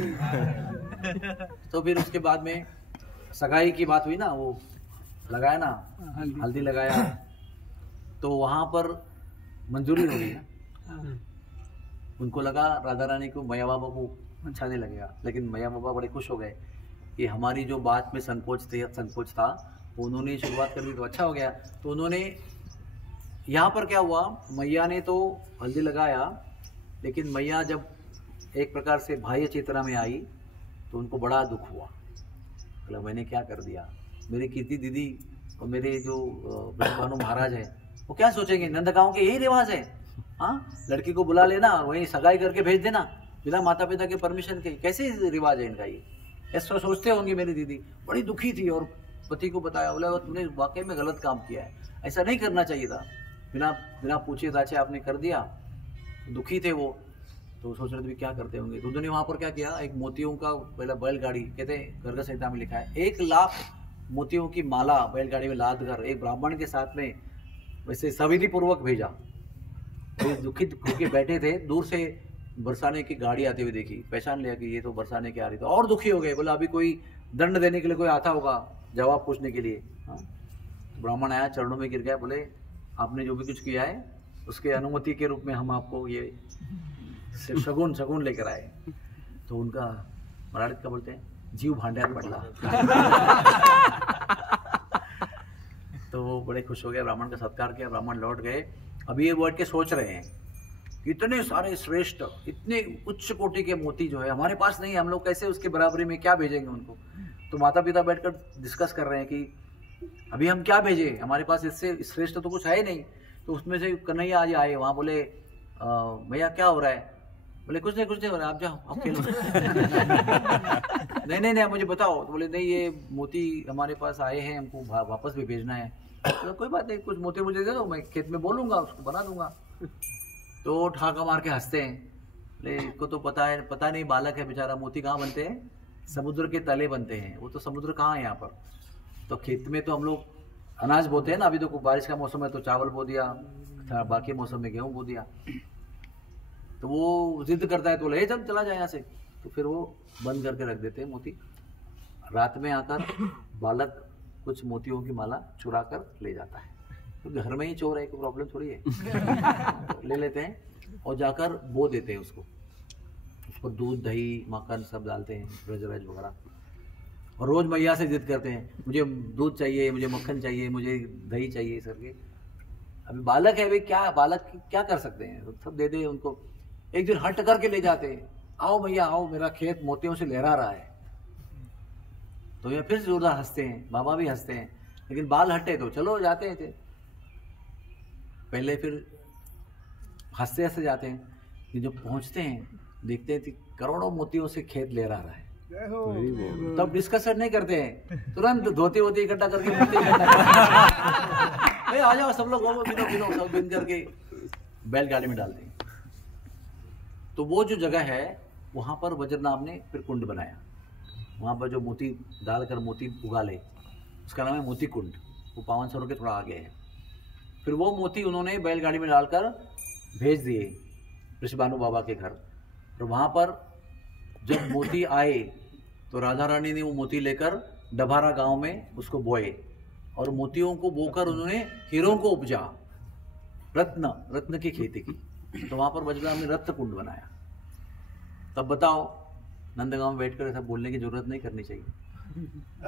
तो फिर उसके बाद में सगाई की बात हुई ना, वो लगाया ना, हल्दी लगाया, तो वहां पर मंजूरी हो गई ना। उनको लगा राधा रानी को, मैया बाबा को अच्छा नहीं लगेगा, लेकिन मैया बाबा बड़े खुश हो गए कि हमारी जो बात में संकोच था उन्होंने शुरुआत कर दी, तो अच्छा हो गया। तो उन्होंने यहाँ पर क्या हुआ, मैया ने तो हल्दी लगाया, लेकिन मैया जब एक प्रकार से बाह्य चेतना में आई तो उनको बड़ा दुख हुआ। मतलब मैंने क्या कर दिया, मेरी कीर्ति दीदी और मेरे जो ब्रह्मानु महाराज हैं वो क्या सोचेंगे, नंदगांव के यही रिवाज है, हाँ, लड़की को बुला लेना, वहीं सगाई करके भेज देना बिना माता पिता के परमिशन के, कैसे रिवाज है इनका ये, ऐसा सोचते होंगे। मेरी दीदी बड़ी दुखी थी और पति को बताया, बोला तुमने वाकई में गलत काम किया है, ऐसा नहीं करना चाहिए था, बिना पूछे ताछे आपने कर दिया। दुखी थे वो, तो सोच रहे थे क्या करते होंगे। तो उन्होंने वहां पर क्या किया, एक मोतियों का पहला बैलगाड़ी, कहते हैं गर्ग संहिता में लिखा है 1 लाख मोतियों की माला बैलगाड़ी में लाद कर एक ब्राह्मण के साथ में वैसे सविधि पूर्वक भेजा। तो दुखित होके बैठे थे, दूर से बरसाने की गाड़ी आती हुई देखी, पहचान लिया कि ये तो बरसाने की आ रही, तो और दुखी हो गए, बोला अभी कोई दंड देने के लिए कोई आता होगा, जवाब पूछने के लिए। हाँ, तो ब्राह्मण आया, चरणों में गिर गया, बोले आपने जो भी कुछ किया है उसके अनुमति के रूप में हम आपको ये शगुन लेकर आए। तो उनका मराठीत का बोलते हैं जीव भांड्यात पडला। तो वो बड़े खुश हो गए, ब्राह्मण का सत्कार किया, ब्राह्मण लौट गए। अभी ये बैठ के सोच रहे हैं इतने सारे श्रेष्ठ, इतने उच्च कोटि के मोती जो है हमारे पास नहीं है, हम लोग कैसे उसके बराबरी में क्या भेजेंगे उनको। तो माता पिता बैठकर डिस्कस कर रहे हैं कि अभी हम क्या भेजें, हमारे पास इससे श्रेष्ठ तो कुछ है ही नहीं। तो उसमें से कन्हैया आज आए, वहाँ बोले भैया क्या हो रहा है, बोले कुछ नहीं हो रहा, आप जाओ आप खेलो। नहीं मुझे बताओ। तो बोले नहीं ये मोती हमारे पास आए हैं, हमको वापस भी भेजना है। तो कोई बात नहीं, कुछ मोती मुझे दे दो, मैं खेत में बोलूंगा, उसको बना दूंगा। तो ठाका मार के हंसते हैं, बोले इसको तो पता नहीं बालक है बेचारा, मोती कहाँ बनते हैं, समुद्र के तले बनते हैं, वो तो समुद्र कहाँ है यहाँ पर। तो खेत में तो हम लोग अनाज बोते हैं ना, अभी तो बारिश का मौसम है तो चावल बो दिया, बाकी मौसम में गेहूं बो दिया। तो वो जिद करता है तो ले जब चला जाए यहाँ से, तो फिर वो बंद करके रख देते हैं मोती। रात में आकर बालक कुछ मोतियों की माला चुरा कर ले जाता है, तो घर में ही चोर है, कोई प्रॉब्लम थोड़ी है। ले लेते हैं और जाकर बो देते हैं उसको दूध दही मक्खन सब डालते हैं, ब्रज वगैरह। और रोज मैया से जिद करते हैं, मुझे दूध चाहिए, मुझे मक्खन चाहिए, मुझे दही चाहिए करके। अभी बालक है, भाई क्या बालक क्या कर सकते हैं, सब दे दे उनको। एक दिन हट करके ले जाते हैं, आओ भैया आओ, मेरा खेत मोतियों से लहरा रहा है। तो ये फिर जोरदार हंसते हैं, बाबा भी हंसते हैं, लेकिन बाल हटे तो चलो जाते थे। पहले फिर हंसते हंसते जाते हैं, कि जब पहुंचते हैं देखते हैं कि करोड़ों मोतियों से खेत लहरा रहा है। तब डिस्कशन नहीं करते हैं, तुरंत धोती वोती इकट्ठा करके मोती आ जाओ सब लोग बिनो सब बिन करके बैलगाड़ी में डालते हैं। तो वो जो जगह है वहां पर वज्रनाभ ने फिर कुंड बनाया, वहां पर जो मोती डालकर मोती उगा ले, उसका नाम है मोती कुंड। वो पावन सरोवर के थोड़ा आगे है। फिर वो मोती उन्होंने बैलगाड़ी में डालकर भेज दिए ऋषभानु बाबा के घर। और वहां पर जब मोती आए तो राधा रानी ने वो मोती लेकर डभारा गांव में उसको बोए, और मोतियों को बोकर उन्होंने हीरों को उपजा, रत्न की खेती की। तो वहां पर वज्रनाभ ने रत्न कुंड बनाया। तब बताओ, नंदगांव में बैठकर ऐसा बोलने की जरूरत नहीं करनी चाहिए।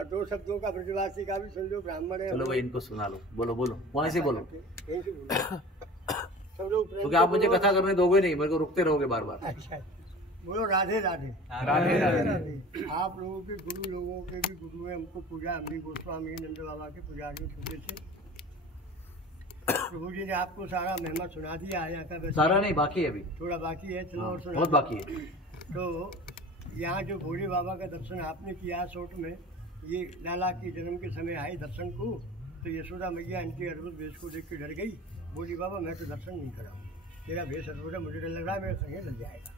दो शब्दों का ब्रजवासी का भी सुन लो, ब्राह्मण है। चलो भाई इनको सुना लो, बोलो वहां से बोलो। सब लोग तो क्या आप मुझे कथा करने दोगे नहीं, मेरे को रुकते रहोगे बार बार। अच्छा बोलो राधे राधे। राधे राधे। आप लोगों के गुरु, लोगों के भी गुरु है, हमको पूजा अमरी गोस्वामी नंद बाबा के पुजारी छोटे से। प्रभु जी ने आपको सारा महिमा सुना दिया है, यहाँ का सारा नहीं बाकी है, अभी थोड़ा बाकी है। चलो और सुना, बहुत बाकी है। तो यहाँ जो भोले बाबा का दर्शन आपने किया सोट में, ये लाला के जन्म के समय आए दर्शन को, तो यशोदा मैया इनके अद्भुत वेश को देख के डर गई, बोली बाबा मैं तो दर्शन नहीं कराऊँ, तेरा वेश अद्भुत है, मुझे डर लग रहा है, मेरा संगे लग जाएगा।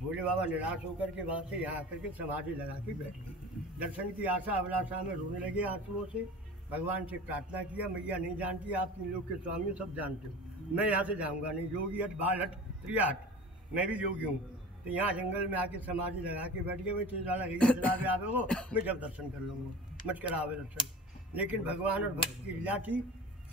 भोले बाबा निराश होकर के वहाँ से यहाँ आकर के समाधि लगा के बैठ गई। दर्शन की आशा अभिलाषा में रोने लगे आंसुओं से। भगवान से प्रार्थना किया, मैया नहीं जानती, आप तीन लोग के स्वामी सब जानते हो, मैं यहाँ से जाऊँगा नहीं, योगी हट, बाल हट, त्रिया हट, मैं भी योगी हूँ। तो यहाँ जंगल में आके समाधि लगा के बैठ गए, मैं चला गया आवे हो, मैं जब दर्शन कर लूँगा, मत करावे दर्शन। लेकिन भगवान और भक्त की लीला थी।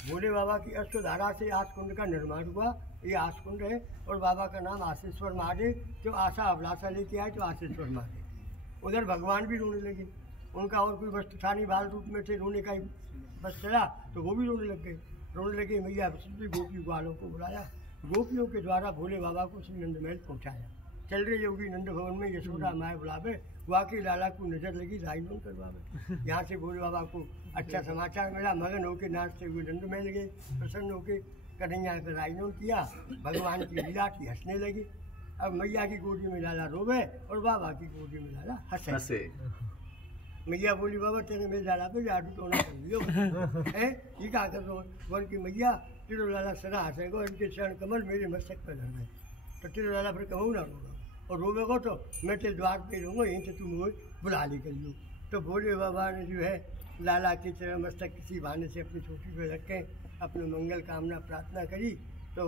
भोले बाबा की अश्वधारा से आसकुंड का निर्माण हुआ, ये आसकुंड है, और बाबा का नाम आसेश्वर महादेव, जो आशा अभिलाषा लेके आए तो आसेश्वर महादेव। उधर भगवान भी रोने लगे, उनका और कोई वस्तु था नहीं, बाल रूप में थे, रोने का ही बस चला, तो वो भी रोने लग गए। रोने लगे, मैया गोपी ग्वालों को बुलाया, गोपियों के द्वारा भोले बाबा को श्री नंद महल पहुँचाया। चल रहे योगी नंद भवन में यशोदा माए बुलावे, वाकई लाला को नजर लगी, राइनों करवावे। यहाँ से भोले बाबा को अच्छा समाचार मिला, मगन होके नाचते हुए नंद महल गए, प्रसन्न होके कन्हैया का राइनों किया, भगवान की लीला की, हंसने लगे। अब मैया की गोदी में लाला रोवे और बाबा की गोदी में लाला हंसे। मैया बोली, बाबा तेरे मेरे लाला पे जादू टोना कर लियो है, ये क्या कर रहे हो? बोल की मैया तेरे लाला सदा हंसेगो, इनके चरण कमल मेरे मस्तक पर धर है, तो तेरे लाला फिर कहूँ ना रोगा, और रोवेगो तो मैं तेरे द्वार पे रहूँगा, यहीं से तुम मुझे बुला ले कर लो। तो भोले बाबा ने जो है लाला के चरण मस्तक किसी बहाने से अपनी छोटी पे रख के अपने मंगल कामना प्रार्थना करी, तो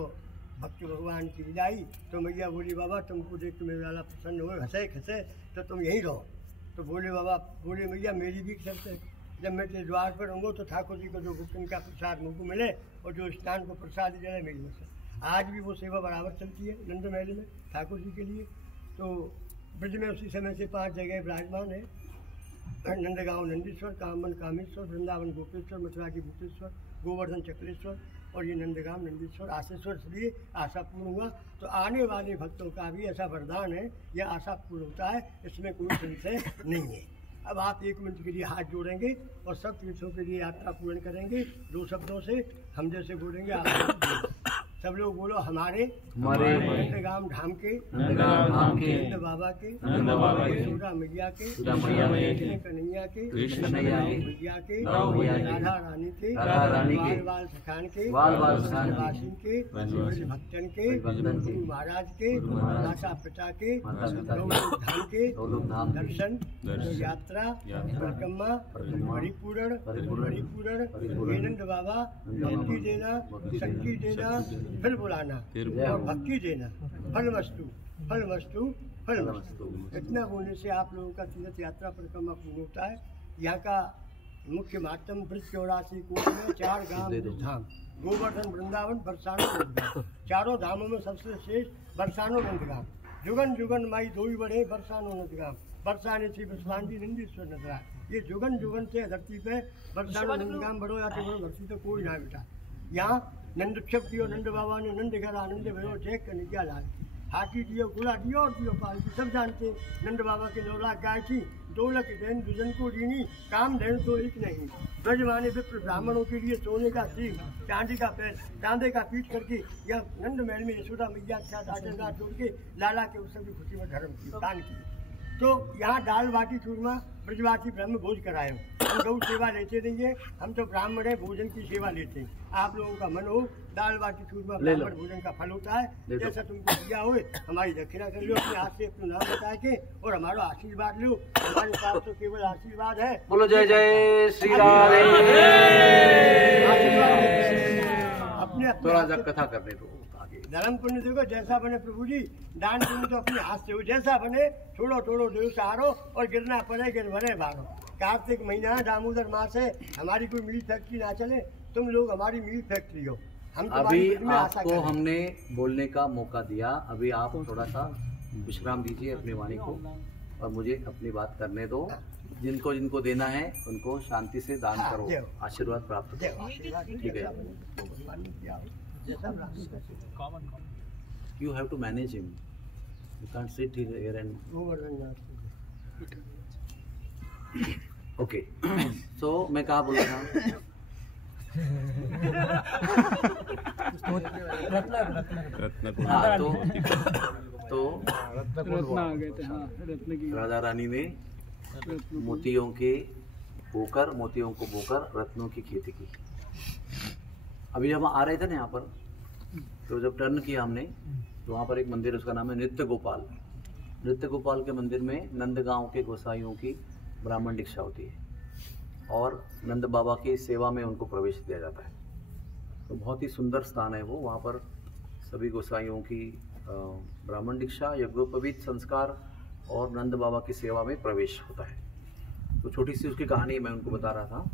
भक्त भगवान की विदाई। तो मैया बोली, बाबा तुमको देख के मेरे लाला प्रसन्न हो, हंसे खसे तो तुम यहीं रहो। तो बोले बाबा, बोले मैया मेरी भी शर्त है, जब मैं तेरे द्वार पर रहूँगा तो ठाकुर जी को जो भुक्तन का प्रसाद मुझको मिले और जो स्नान को प्रसाद दी जाए मेरी मत। आज भी वो सेवा बराबर चलती है नंद महल में ठाकुर जी के लिए। तो ब्रज में उसी समय से 5 जगह विराजमान है, नंदगांव नंदीश्वर, कामन कामेश्वर, वृंदावन गोपेश्वर, मथुरा की भूतेश्वर, गोवर्धन चक्रेश्वर, और ये नंदगांव नंदीश्वर आशेश्वर। इसलिए आशा पूर्ण हुआ। तो आने वाले भक्तों का भी ऐसा वरदान है, यह आशा पूर्ण होता है, इसमें कोई संशय नहीं है। अब आप 1 मिनट के लिए हाथ जोड़ेंगे और सब तीर्थों के लिए यात्रा पूर्ण करेंगे। 2 शब्दों से हम जैसे बोलेंगे, आप सब लोग बोलो, हमारे नंदगाम धाम के नंद बाबा के यशोदा मैया के कृष्ण कन्हैया के मैया के राधा रानी के बाल सखान के वासिन के भक्तन के गुरु महाराज के माता पिता के धाम के दर्शन यात्रा परिक्रमा परिपूर्ण हे नंद बाबा शक्ति देना, शक्ति देना, फिर बुलाना और भक्ति देना, फल वस्तु फल वस्तु फल वस्तु। इतना बोलने से आप लोगों का तीर्थ यात्रा परिक्रमा पूर्ण होता है। यहाँ का मुख्य मातम ब्रज 84 कोट में 4 गांव धाम, गोवर्धन, वृंदावन, बरसानो, नंदगांव। चारों धामों में सबसे श्रेष्ठ बरसानो नंदगांव। जुगन जुगन माई धोई बढ़े बरसानो नंदगांव, बरसाने से बसवान जी नंदीश्वर नंदगांव। ये जुगन जुगन से धरती पे बरसानो नंदगांव बड़ो जाते बड़ो, धरती तो कोई ना बेटा। यहाँ नंद उत्सव दियो नंद बाबा ने, नंद घर आनंद भयो ठेक कन्हैया लाल की। हाथी दियो, घोड़ा दियो और दियो पालकी, सब जानते नंद बाबा के 9 लाख गाय थी, 2 लाख देन दुजन को दीनी, काम धैन तो एक नहीं। ब्रज माने विप्र ब्राह्मणों के लिए सोने का सिंह, चांदी का पैर, चांदे का पीठ करके यह नंद महल में यशोदा मैया के साथ आशीर्वाद जोड़ के लाला के उत्सव की खुशी में धर्म की दान की। तो यहाँ दाल बाटी चूरमा ब्रजवासी ब्रह्म भोज कराए। हम गौ सेवा लेते नहीं है, हम तो ब्राह्मण है, भोजन की सेवा लेते हैं। आप लोगों का मन हो, दाल बाटी चूरमा ब्राह्मण भोजन का फल होता है। जैसा तुमको दिया हो हमारी दक्षिणा कर लो, अपने हाथ से अपना नाम बता के और हमारा आशीर्वाद लो। हमारे पास तो केवल आशीर्वाद है। बोलो जय जय श्री राधे। अपने थोड़ा सा कथा करने दो आगे। धर्म पुण्य देखो जैसा बने प्रभु जी, दान पुण्य तो अपने हाथ से हो, जैसा बने थोड़ो थोड़ो देव सहारो और गिरना पड़े गिर भरे भारो। कार्तिक महीना दामोदर मास है, हमारी कोई मिली फैक्ट्री ना चले, तुम लोग हमारी मिली फैक्ट्री हो। हम अभी आपको हमने बोलने का मौका दिया, अभी आप थोड़ा सा विश्राम दीजिए अपनी वाणी को और मुझे अपनी बात करने दो। जिनको जिनको देना है उनको शांति से दान करो, आशीर्वाद प्राप्त करो। ठीक है, you have to manage him, you can't sit here and okay. So मैं कहाँ बोल रहा हूँ? हाँ, तो राधा रानी ने मोतियों को बोकर रत्नों की खेती की। अभी जब हम आ रहे थे ना यहाँ पर, तो जब टर्न किया हमने तो वहाँ पर एक मंदिर, उसका नाम है नृत्य गोपाल। नृत्य गोपाल के मंदिर में नंदगांव के गोसाइयों की ब्राह्मण दीक्षा होती है। और नंद बाबा की सेवा में उनको प्रवेश दिया जाता है। तो बहुत ही सुंदर स्थान है वो। वहाँ पर सभी गोसाइयों की ब्राह्मण दीक्षा, यज्ञोपवीत संस्कार और नंद बाबा की सेवा में प्रवेश होता है। तो छोटी सी उसकी कहानी मैं उनको बता रहा था,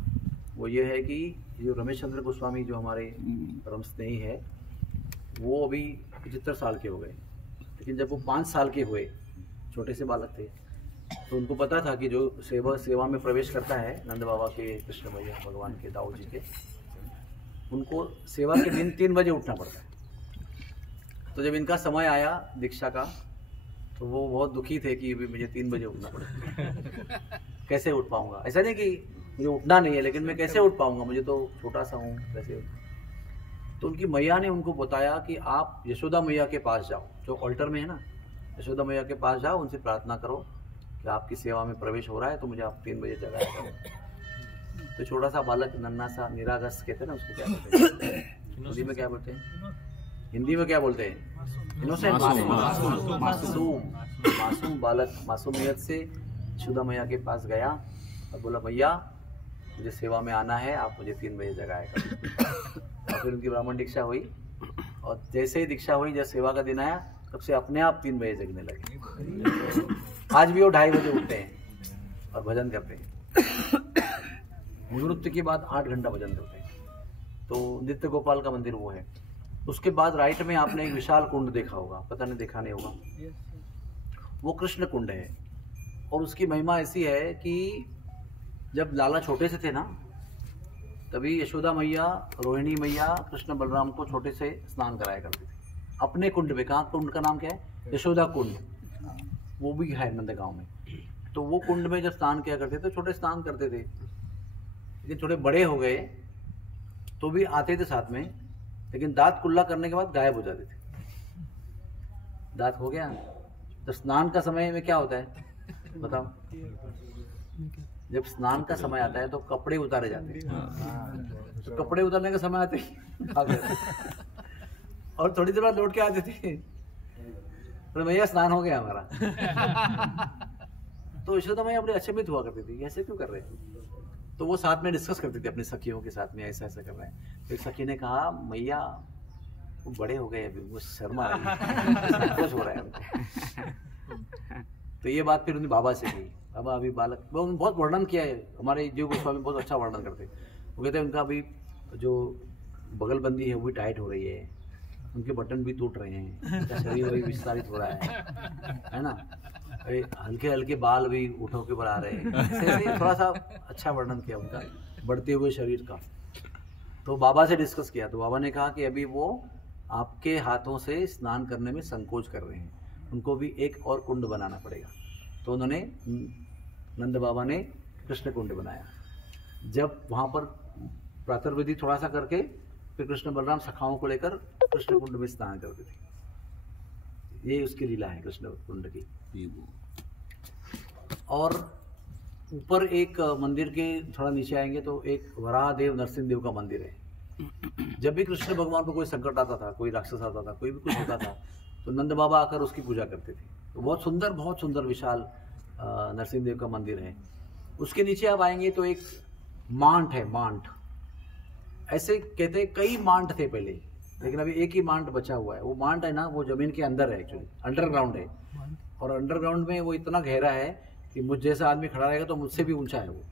वो ये है कि जो रमेश चंद्र गोस्वामी जो हमारे परम स्नेही है, वो अभी 75 साल के हो गए, लेकिन जब वो 5 साल के हुए, छोटे से बालक थे, तो उनको पता था कि जो सेवा में प्रवेश करता है नंद बाबा के, कृष्ण भैया भगवान के, दाऊ जी के, उनको सेवा के दिन 3 बजे उठना पड़ता है। तो जब इनका समय आया दीक्षा का, तो वो बहुत दुखी थे कि मुझे 3 बजे उठना पड़ेगा, कैसे उठ पाऊंगा। ऐसा नहीं कि मुझे उठना नहीं है, लेकिन मैं कैसे उठ पाऊंगा, मुझे तो छोटा सा हूँ, कैसे। तो उनकी मैया ने उनको बताया कि आप यशोदा मैया के पास जाओ, जो ऑल्टर में है ना, यशोदा मैया के पास जाओ, उनसे प्रार्थना करो कि आपकी सेवा में प्रवेश हो रहा है, तो मुझे आप 3 बजे जगाया करो। तो छोटा सा बालक, नन्ना सा, निरागस कहते हैं ना उसको, क्या बोलते हैं हिंदी में, क्या बोलते हैं हिंदी में, क्या बोलते हैं, इनोसेंट, मासूम बालक मासूमियत से यशोदा मैया के पास गया और बोला, मैया मुझे सेवा में आना है, आप मुझे 3 बजे जगाया करो। और फिर उनकी ब्राह्मण दीक्षा हुई, और जैसे ही दीक्षा हुई, जब सेवा का दिन आया, तब से अपने आप 3 बजे जगने लगे। आज भी वो 2:30 बजे उठते हैं और भजन करते हैं। नृत्य के बाद 8 घंटा भजन करते हैं। तो नित्य गोपाल का मंदिर वो है। उसके बाद राइट में आपने एक विशाल कुंड देखा होगा, पता नहीं देखा नहीं होगा, वो कृष्ण कुंड है। और उसकी महिमा ऐसी है कि जब लाला छोटे से थे ना, तभी यशोदा मैया, रोहिणी मैया कृष्ण बलराम को छोटे से स्नान कराया करती थी अपने कुंड में। कहाँ कुंड का नाम क्या है? यशोदा कुंड। वो भी है नंदगांव में। तो वो कुंड में जब स्नान किया करते थे, छोटे स्नान करते थे, लेकिन थोड़े बड़े हो गए तो भी आते थे साथ में, लेकिन दांत कुल्ला करने के बाद गायब हो जाते थे। दांत हो गया तो स्नान का समय में क्या होता है बताओ? जब स्नान का समय आता है तो कपड़े उतारे जाते हैं। तो कपड़े उतारने का समय आते ही और थोड़ी देर बाद लौट के आते थे, तो भैया स्नान हो गया हमारा। तो यशोदा मैया बड़ी अचंभित हुआ करती थी, ऐसे क्यों कर रहे हैं? तो वो साथ में डिस्कस करती थी अपनी सखियों के साथ में, ऐसा ऐसा कर रहे हैं। एक सखी ने कहा, मैया वो बड़े हो गए, अभी वो शर्मा रही है, संकोच हो रहा है उनको। तो ये बात फिर उन्हें बाबा से कही। बाबा अभी बालक, वो बहुत वर्णन किया है, हमारे जीव गोस्वामी बहुत अच्छा वर्णन करते। वो कहते हैं उनका अभी जो बगलबंदी है वो भी टाइट हो रही है, उनके बटन भी टूट रहे हैं, उनका शरीर भी विस्तारित हो रहा है ना, हल्के हल्के बाल भी उठो के पर आ रहे हैं। थोड़ा सा अच्छा वर्णन किया उनका बढ़ते हुए शरीर का। तो बाबा से डिस्कस किया, तो बाबा ने कहा कि अभी वो आपके हाथों से स्नान करने में संकोच कर रहे हैं, उनको भी एक और कुंड बनाना पड़ेगा। तो उन्होंने, नंद बाबा ने कृष्ण कुंड बनाया। जब वहाँ पर प्रातर्विधि थोड़ा सा करके फिर कृष्ण बलराम सखाओं को लेकर कृष्ण कुंड में स्नान करते थे। ये उसकी लीला है कृष्ण कुंड की। और ऊपर एक मंदिर के थोड़ा नीचे आएंगे तो एक वराहदेव नरसिंह देव का मंदिर है। जब भी कृष्ण भगवान को कोई संकट आता था, कोई राक्षस आता था, कोई भी कुछ होता था, तो नंद बाबा आकर उसकी पूजा करते थे। तो बहुत सुंदर विशाल नरसिंह देव का मंदिर है। उसके नीचे आप आएंगे तो एक मांट है, मांट। ऐसे कहते हैं कई मांट थे पहले, लेकिन अभी एक ही मांट बचा हुआ है। वो मांट है ना, वो जमीन के अंदर है, एक्चुअली अंडरग्राउंड है। और अंडरग्राउंड में वो इतना गहरा है कि मुझ जैसा आदमी खड़ा रहेगा तो मुझसे भी ऊंचा है वो।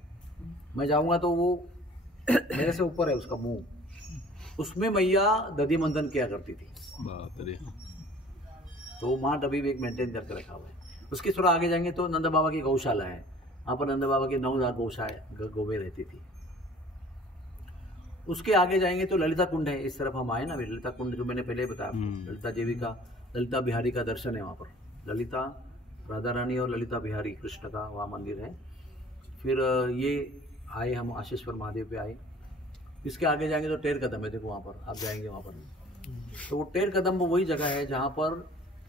मैं जाऊंगा तो वो मेरे से ऊपर है उसका मुंह। उसमें मैया दधी मंथन किया करती थी। तो वो मांट अभी भी एक मेंटेन करके रखा हुआ है। उसके थोड़ा आगे जाएंगे तो नंद बाबा की गौशाला है। वहाँ पर नंद बाबा की 9 गौवें रहती थी। उसके आगे जाएंगे तो ललिता कुंड है। इस तरफ हम आए ना, ललिता कुंड जो मैंने पहले बताया, ललिता देवी का, ललिता बिहारी का दर्शन है वहाँ पर। ललिता राधा रानी और ललिता बिहारी कृष्ण का वहाँ मंदिर है। फिर ये आए हम आशीश्वर महादेव पे आए। इसके आगे जाएंगे तो टेर कदम है, देखो वहाँ पर आप जाएंगे वहाँ पर। तो वो टेर कदम वो वही जगह है जहाँ पर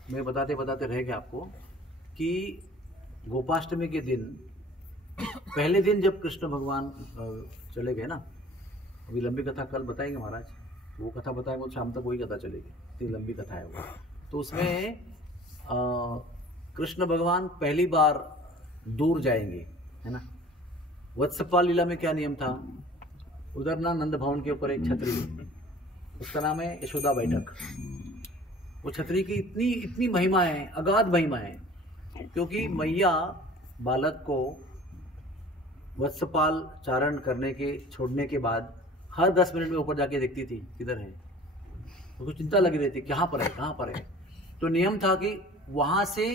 मैं बताते बताते रह गया आपको कि गोपाष्टमी के दिन, पहले दिन जब कृष्ण भगवान चले गए ना, अभी लंबी कथा कल बताएंगे महाराज, वो कथा बताएंगे तो शाम तक वही कथा चलेगी, इतनी लंबी कथा है वो। तो उसमें कृष्ण भगवान पहली बार दूर जाएंगे, है ना, वत्सपाल लीला में क्या नियम था, उधर ना नंद भवन के ऊपर एक छतरी, उसका नाम है यशोदा बैठक। वो छतरी की इतनी इतनी महिमा है, अगाध महिमा है, क्योंकि मैया बालक को वत्सपाल चारण करने के छोड़ने के बाद हर 10 मिनट में ऊपर जाके देखती थी किधर है, तो कुछ चिंता लगी रहती कहाँ पर है कहाँ पर है। तो नियम था कि वहां से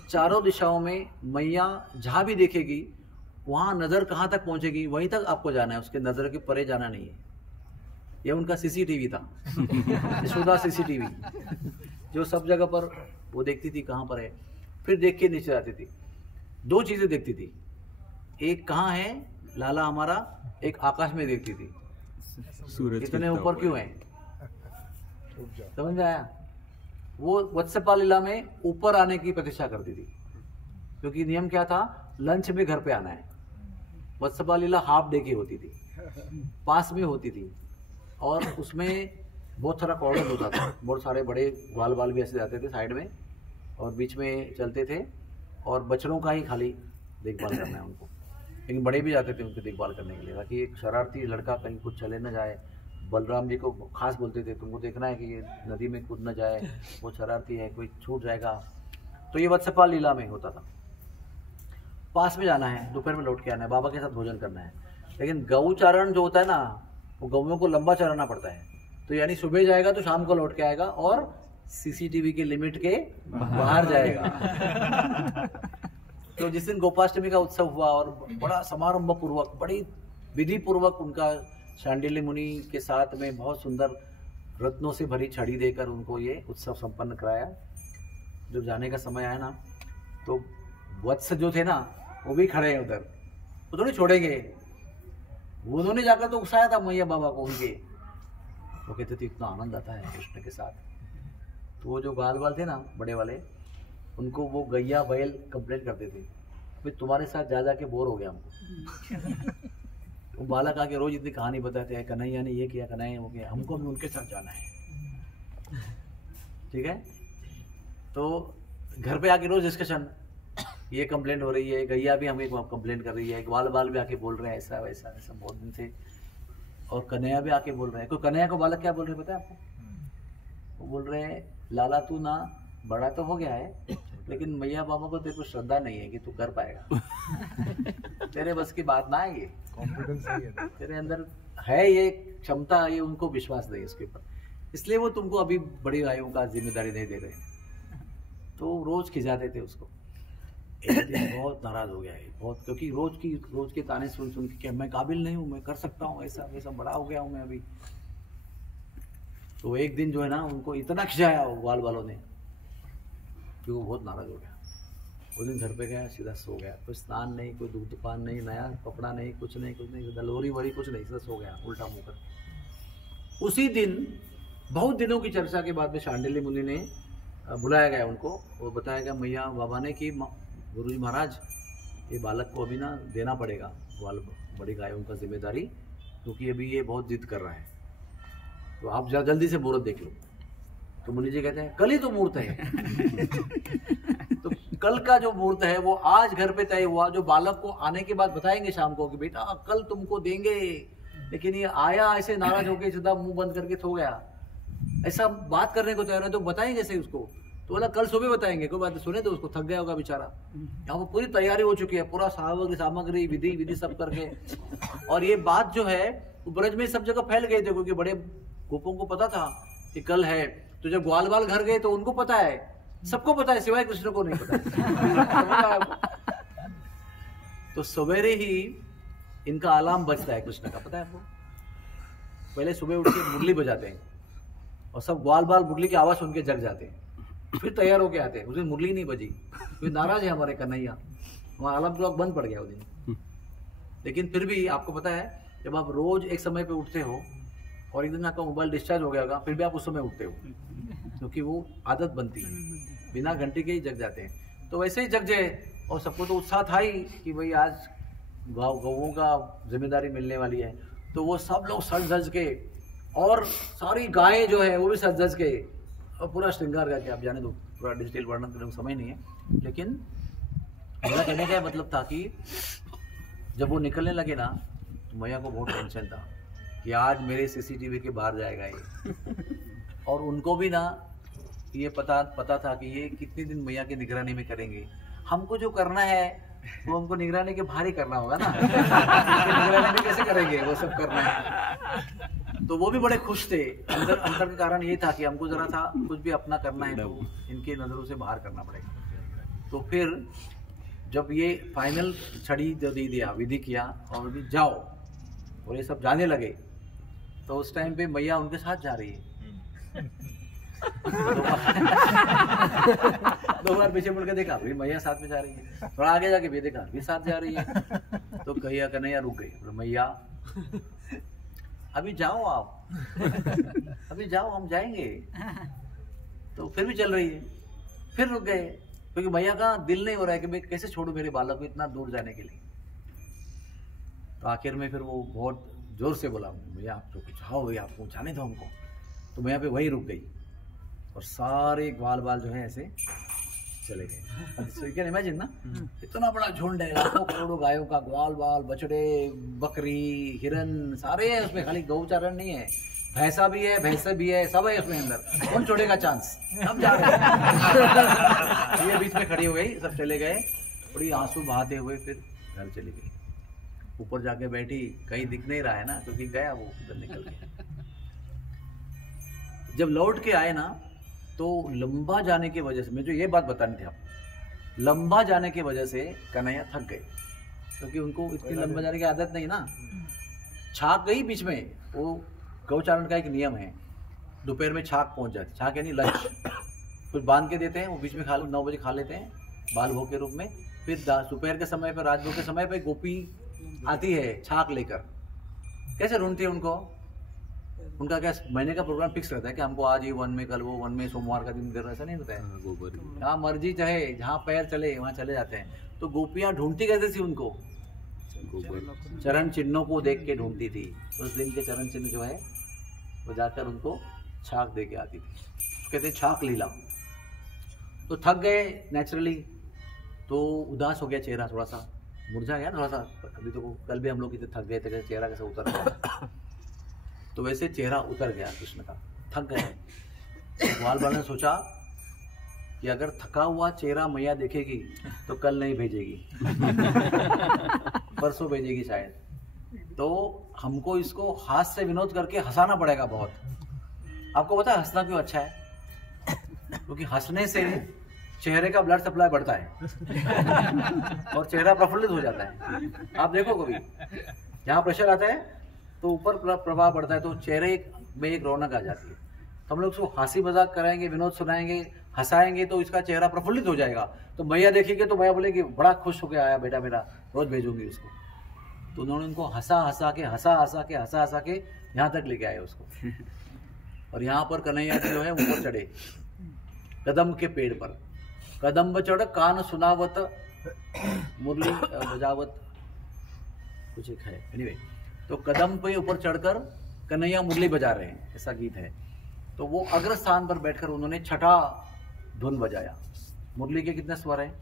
चारों दिशाओं में मैया जहां भी देखेगी वहां नजर कहाँ तक पहुंचेगी वहीं तक आपको जाना है, उसके नजर के परे जाना नहीं है। यह उनका सीसीटीवी था, यशोदा सीसीटीवी, जो सब जगह पर वो देखती थी कहाँ पर है, फिर देख के नीचे आती थी। 2 चीजें देखती थी, एक कहाँ है लाला हमारा, एक आकाश में देखती थी सूरज इतने ऊपर क्यों है, समझ में आया। वो वत्सपाल लीला में ऊपर आने की प्रतीक्षा करती थी, क्योंकि नियम क्या था, लंच में घर पे आना है। वत्सपाल लीला हाफ डे की होती थी, पास में होती थी, और उसमें बहुत सारा कॉर्डन होता था, बहुत सारे बड़े ग्वाल बाल भी ऐसे जाते थे साइड में और बीच में चलते थे, और बच्चों का ही खाली देखभाल करना है उनको, लेकिन बड़े भी जाते थे उनकी देखभाल करने के लिए, ताकि एक शरारती लड़का कहीं कुछ चले न जाए। बलराम जी को खास बोलते थे, तुमको देखना है कि ये नदी में कूद न जाए, वो शरारती है, कोई छूट जाएगा। तो ये वत्सपाल लीला में होता था, पास में जाना है, दोपहर में लौट के आना है, बाबा के साथ भोजन करना है। लेकिन गऊ चारण जो होता है ना, वो गऊओं को लंबा चराना पड़ता है, तो यानी सुबह जाएगा तो शाम को लौट के आएगा और सीसीटीवी के लिमिट के बाहर जाएगा। तो जिस दिन गोपाष्टमी का उत्सव हुआ और बड़ा समारंभ पूर्वक, बड़ी विधि पूर्वक उनका शांडिल्य मुनि के साथ में बहुत सुंदर रत्नों से भरी छड़ी देकर उनको ये उत्सव संपन्न कराया। जब जाने का समय आया ना, तो वत्स जो थे ना वो भी खड़े हैं उधर, वो थोड़ी छोड़ेंगे, वो उन्होंने जाकर तो उकसाया था मैया बाबा को उनके, वो कहते थे इतना आनंद आता है कृष्ण के साथ। तो वो जो बाल बाल थे ना बड़े वाले, उनको वो गैया बैल कंप्लेंट करते थे, भाई तुम्हारे साथ जा जाके बोर हो गया हमको। वो बालक आके रोज इतनी कहानी बताते हैं, कन्हैया ने ये किया, कन्हैया वो किया, हमको भी उनके साथ जाना है। ठीक है, तो घर पे आके रोज डिस्कशन, ये कंप्लेंट हो रही है, गैया भी हमें कंप्लेंट कर रही है, ग्वाल बाल भी आके बोल रहे हैं ऐसा वैसा ऐसा बहुत दिन से, और कन्हैया भी आके बोल रहे हैं। कोई कन्हैया को बालक क्या बोल रहे हैं पता है आपको, वो बोल रहे हैं लाला तू ना बड़ा तो हो गया है, लेकिन मैया बाबा को तेरे को श्रद्धा नहीं है कि तू कर पाएगा, तेरे बस की बात ना है, ये कॉन्फिडेंस है तेरे अंदर है, ये क्षमता, ये उनको विश्वास नहीं इसके ऊपर, इसलिए वो तुमको अभी बड़ी आयु का जिम्मेदारी नहीं दे रहे। तो रोज खिंचाते थे उसको। एक दिन बहुत नाराज हो गया है, बहुत, क्योंकि रोज के ताने सुन सुन के मैं काबिल नहीं हूँ, मैं कर सकता हूँ ऐसा वैसा, बड़ा हो गया हूँ मैं अभी। तो एक दिन जो है ना, उनको इतना खिंचाया ग्वाल वालों ने कि वो बहुत नाराज हो गया। उस दिन घर पे गया, सीधा सो गया, कोई स्नान नहीं, कोई दूध पान नहीं, नया कपड़ा नहीं, कुछ नहीं, दलोरी वरी कुछ नहीं, सीधा सो गया उल्टा मुंह कर। उसी दिन बहुत दिनों की चर्चा के बाद में शांडिल्य मुनि ने बुलाया गया उनको, और बताया गया मैया बाबा ने कि गुरुजी महाराज ये बालक को अभी ना देना पड़ेगा बड़ी गायों का जिम्मेदारी, क्योंकि अभी ये बहुत जिद कर रहा है, तो आप जल्दी से मुहूर्त देख लो। तो मुनि जी कहते हैं कल ही तो मुहूर्त है। तो कल का जो मुहूर्त है वो आज घर पे तय हुआ, जो बालक को आने के बाद बताएंगे शाम को कि बेटा कल तुमको देंगे, लेकिन ये आया ऐसे नाराज होके सीधा मुंह बंद करके सो गया, ऐसा बात करने को तैयार है, तो बताएंगे कैसे उसको, तो बोला कल सुबह बताएंगे, कोई बात सुने तो उसको, थक गया होगा बेचारा, यहाँ पर पूरी तैयारी हो चुकी है, पूरा सामग्री विधि सब करके। और ये बात जो है ब्रज में सब जगह फैल गए थे, क्योंकि बड़े गोपों को पता था कि कल है। तो जब ग्वाल बाल घर गए तो उनको पता है, सबको पता है, सिवाय कृष्ण को नहीं पता। तो सवेरे ही इनका अलार्म बजता है कृष्ण का, पता है आपको। पहले सुबह उठ के मुरली बजाते हैं और सब ग्वाल बाल मुरली की आवाज सुन के जग जाते हैं, फिर तैयार होके आते हैं। उस दिन मुरली नहीं बजी, फिर नाराज है हमारे कन्हैया, वहाँ अलार्म क्लॉक बंद पड़ गया उस दिन। लेकिन फिर भी आपको पता है, जब आप रोज एक समय पे उठते हो और एक दिन आपका मोबाइल डिस्चार्ज हो गया होगा, फिर भी आप उस समय उठते हो, क्योंकि वो आदत बनती है, बिना घंटे के ही जग जाते हैं। तो वैसे ही जग जाए, और सबको तो उत्साह था ही कि भाई आज गौओं का जिम्मेदारी मिलने वाली है। तो वो सब लोग सज धज के, और सारी गायें जो है वो भी सज धज के, और पूरा श्रृंगार करके, आप जाने दो, पूरा डिजिटल वर्णन करने को समय नहीं है। लेकिन मेरा कहने का मतलब था कि जब वो निकलने लगे ना तो मैया को बहुत टेंशन था कि आज मेरे सीसीटीवी के बाहर जाएगा ये। और उनको भी ना ये पता था कि ये कितने दिन मैया की निगरानी में करेंगे। हमको जो करना है वो हमको निगरानी के बाहर ही करना होगा ना। निगरानी में कैसे करेंगे, वो सब करना है। तो वो भी बड़े खुश थे। अंतर के कारण ये था कि हमको जरा था कुछ भी अपना करना है तो इनकी नजरों से बाहर करना पड़ेगा। तो फिर जब ये फाइनल छड़ी जो दे दिया, विधि किया और भी जाओ और ये सब जाने लगे, तो उस टाइम पे मैया उनके साथ जा रही है। दो बार पीछे मुड़ के देखा, भी मैया साथ में जा रही है। थोड़ा आगे जाके भी देखा, भी साथ जा रही है। तो कन्हैया रुक गई, मैया अभी जाओ आप, अभी जाओ, हम जाएंगे। तो फिर भी चल रही है। फिर रुक गए क्योंकि मैया का दिल नहीं हो रहा है कि मैं कैसे छोड़ू मेरे बालक को इतना दूर जाने के लिए। तो आखिर में फिर वो बहुत जोर से बोला, भैया आप तो कुछ आओ भैया, आपको जाने दो हमको। तो मैं यहाँ पे वहीं रुक गई और सारे ग्वाल बाल जो है ऐसे चले गए। सो यू कैन इमेजिन ना, इतना बड़ा झुंड है, लाखों करोड़ों गायों का, ग्वाल बाल, बछड़े, बकरी, हिरन, सारे है उसमें। खाली गौचारण नहीं है, भैंसा भी है, भैंसे भी है, सब है उसमें अंदर। कौन छोड़ेगा चांस, सब जा रहे हैं। ये बीच में खड़ी हो गई, सब चले गए। बड़ी आंसू बहाते हुए फिर घर चली गई। ऊपर जाके बैठी, कहीं दिख नहीं रहा है ना, क्योंकि गया वो उधर निकल गया। जब लौट के आए ना तो लंबा जाने की वजह से, मुझे ये बात बतानी थी आपको, लंबा जाने की वजह से कन्हैया थक गए क्योंकि उनको इतनी लंबा जाने की आदत नहीं ना। छाक गई बीच में, वो गौचारण का एक नियम है, दोपहर में छाक पहुंच जाती। छाक यानी लंच, कुछ बांध के देते हैं, वो बीच में खा 9 बजे खा लेते हैं बाल भोग के रूप में। फिर दोपहर के समय पर, राजभोग के समय पर गोपी आती है छाक लेकर। कैसे ढूंढती है उनको? उनका क्या महीने का प्रोग्राम फिक्स रहता है कि हमको आज ये वन में, कल वो वन में, सोमवार का दिन करना, ऐसा नहीं होता है। जहाँ मर्जी चाहे, जहाँ पैर चले वहाँ चले जाते हैं। तो गोपियाँ ढूंढती कैसे थी उनको? चरण चिन्हों को देख के ढूंढती थी। उस दिन के चरण चिन्ह जो है वो जाकर उनको छाक दे के आती थी। कहते हैं छाक लीला। तो थक गए नेचुरली, तो उदास हो गया चेहरा, थोड़ा सा मुरझा गया थोड़ा सा। अभी तो कल भी हम लोग इतने थक गए थे, चेहरा कैसे उतर गया। तो वैसे चेहरा उतर गया कृष्ण का, थक गए। ग्वाल बाल ने सोचा कि अगर थका हुआ चेहरा मैया देखेगी तो कल नहीं भेजेगी, परसों भेजेगी शायद। तो हमको इसको हाथ से विनोद करके हंसाना पड़ेगा बहुत। आपको पता है हंसना क्यों अच्छा है? क्योंकि हंसने से चेहरे का ब्लड सप्लाई बढ़ता है और चेहरा प्रफुल्लित हो जाता है। आप देखो कभी जहाँ प्रेशर आता है तो ऊपर प्रभाव बढ़ता है, तो चेहरे में एक रौनक आ जाती है। तो हम लोग उसको हंसी मजाक कराएंगे, विनोद सुनाएंगे, हंसाएंगे तो इसका चेहरा प्रफुल्लित हो जाएगा। तो मैया देखेंगे तो मैया बोलेगी बड़ा खुश होकर आया बेटा मेरा, रोज भेजूंगी उसको। तो उन्होंने उनको हंसा हंसा के यहाँ तक लेके आए उसको। और यहाँ पर कन्हैया जी जो है ऊपर चढ़े कदम के पेड़ पर। कदम्ब चढ़ कान सुनावत मुरली बजावत, कुछ एक है एनीवे। तो कदम पे ऊपर चढ़कर कन्हैया मुरली बजा रहे हैं, ऐसा गीत है। तो वो अग्र स्थान पर बैठकर उन्होंने छठा धुन बजाया। मुरली के कितने स्वर हैं?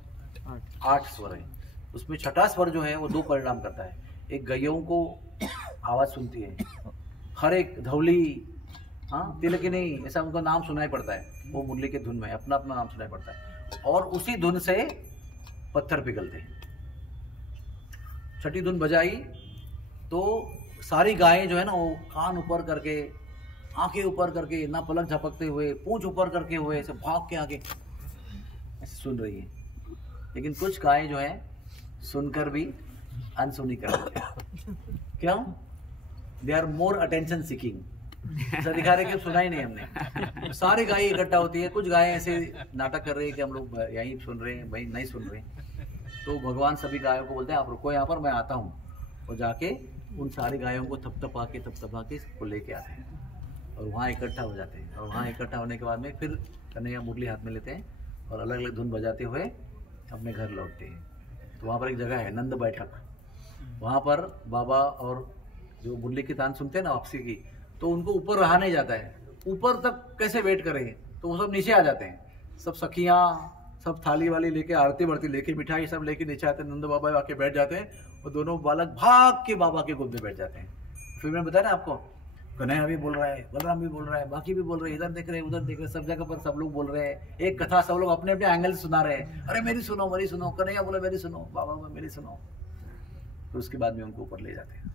8 स्वर हैं। उसमें छठा स्वर जो है वो 2 परिणाम करता है। एक गैयों को आवाज सुनती है, हर एक धौली, हाँ तिलकिनी, ऐसा उनका नाम सुनाई पड़ता है। वो मुरली के धुन में अपना अपना नाम सुनाई पड़ता है। और उसी धुन से पत्थर पिघलते हैं। छठी धुन बजाई तो सारी गायें जो है ना वो कान ऊपर करके, आंखें ऊपर करके, ना पलक झपकते हुए, पूंछ ऊपर करके हुए ऐसे भाग के आगे ऐसे सुन रही है। लेकिन कुछ गायें जो है सुनकर भी अनसुनी कर रही है। क्यों? They are more attention seeking. ऐसा दिखा रहे कि सुना ही नहीं हमने। सारी गायें इकट्ठा होती है, कुछ गायें ऐसे नाटक कर रही है कि हम लोग यहीं सुन रहे हैं, भाई नहीं सुन रहे। तो भगवान सभी गायों को बोलते हैं आप रुको यहाँ पर, मैं आता हूँ। और जाके उन सारी गायों को थपथपा के सबको लेके आते हैं और वहाँ इकट्ठा हो जाते हैं। और वहाँ इकट्ठा होने के बाद में फिर कन्हैया मुरली हाथ में लेते हैं और अलग अलग धुन बजाते हुए अपने घर लौटते हैं। तो वहाँ पर एक जगह है नंद बैठक, वहाँ पर बाबा और जो मुरली की तान सुनते हैं ना वापसी की, तो उनको ऊपर रहा नहीं जाता है। ऊपर तक कैसे वेट करें, तो वो सब नीचे आ जाते हैं। सब सखियाँ सब थाली वाली लेके, आरती बढ़ती लेके, मिठाई सब लेके नीचे आते हैं। नंद बाबा आके बैठ जाते हैं वो दोनों बालक भाग के बाबा के गोद में बैठ जाते हैं। फिर मैंने बताया ना आपको, कन्हैया भी बोल रहा है, बलराम भी बोल रहा है, बाकी भी बोल रहे हैं, इधर देख रहे हैं, उधर देख रहे हैं, सब जगह पर सब लोग बोल रहे हैं। एक कथा सब लोग अपने अपने एंगल से सुना रहे हैं, अरे मेरी सुनो, मेरी सुनो, कन्हैया बोले मेरी सुनो, बाबा मेरी सुनो। तो उसके बाद में उनको ऊपर ले जाते हैं।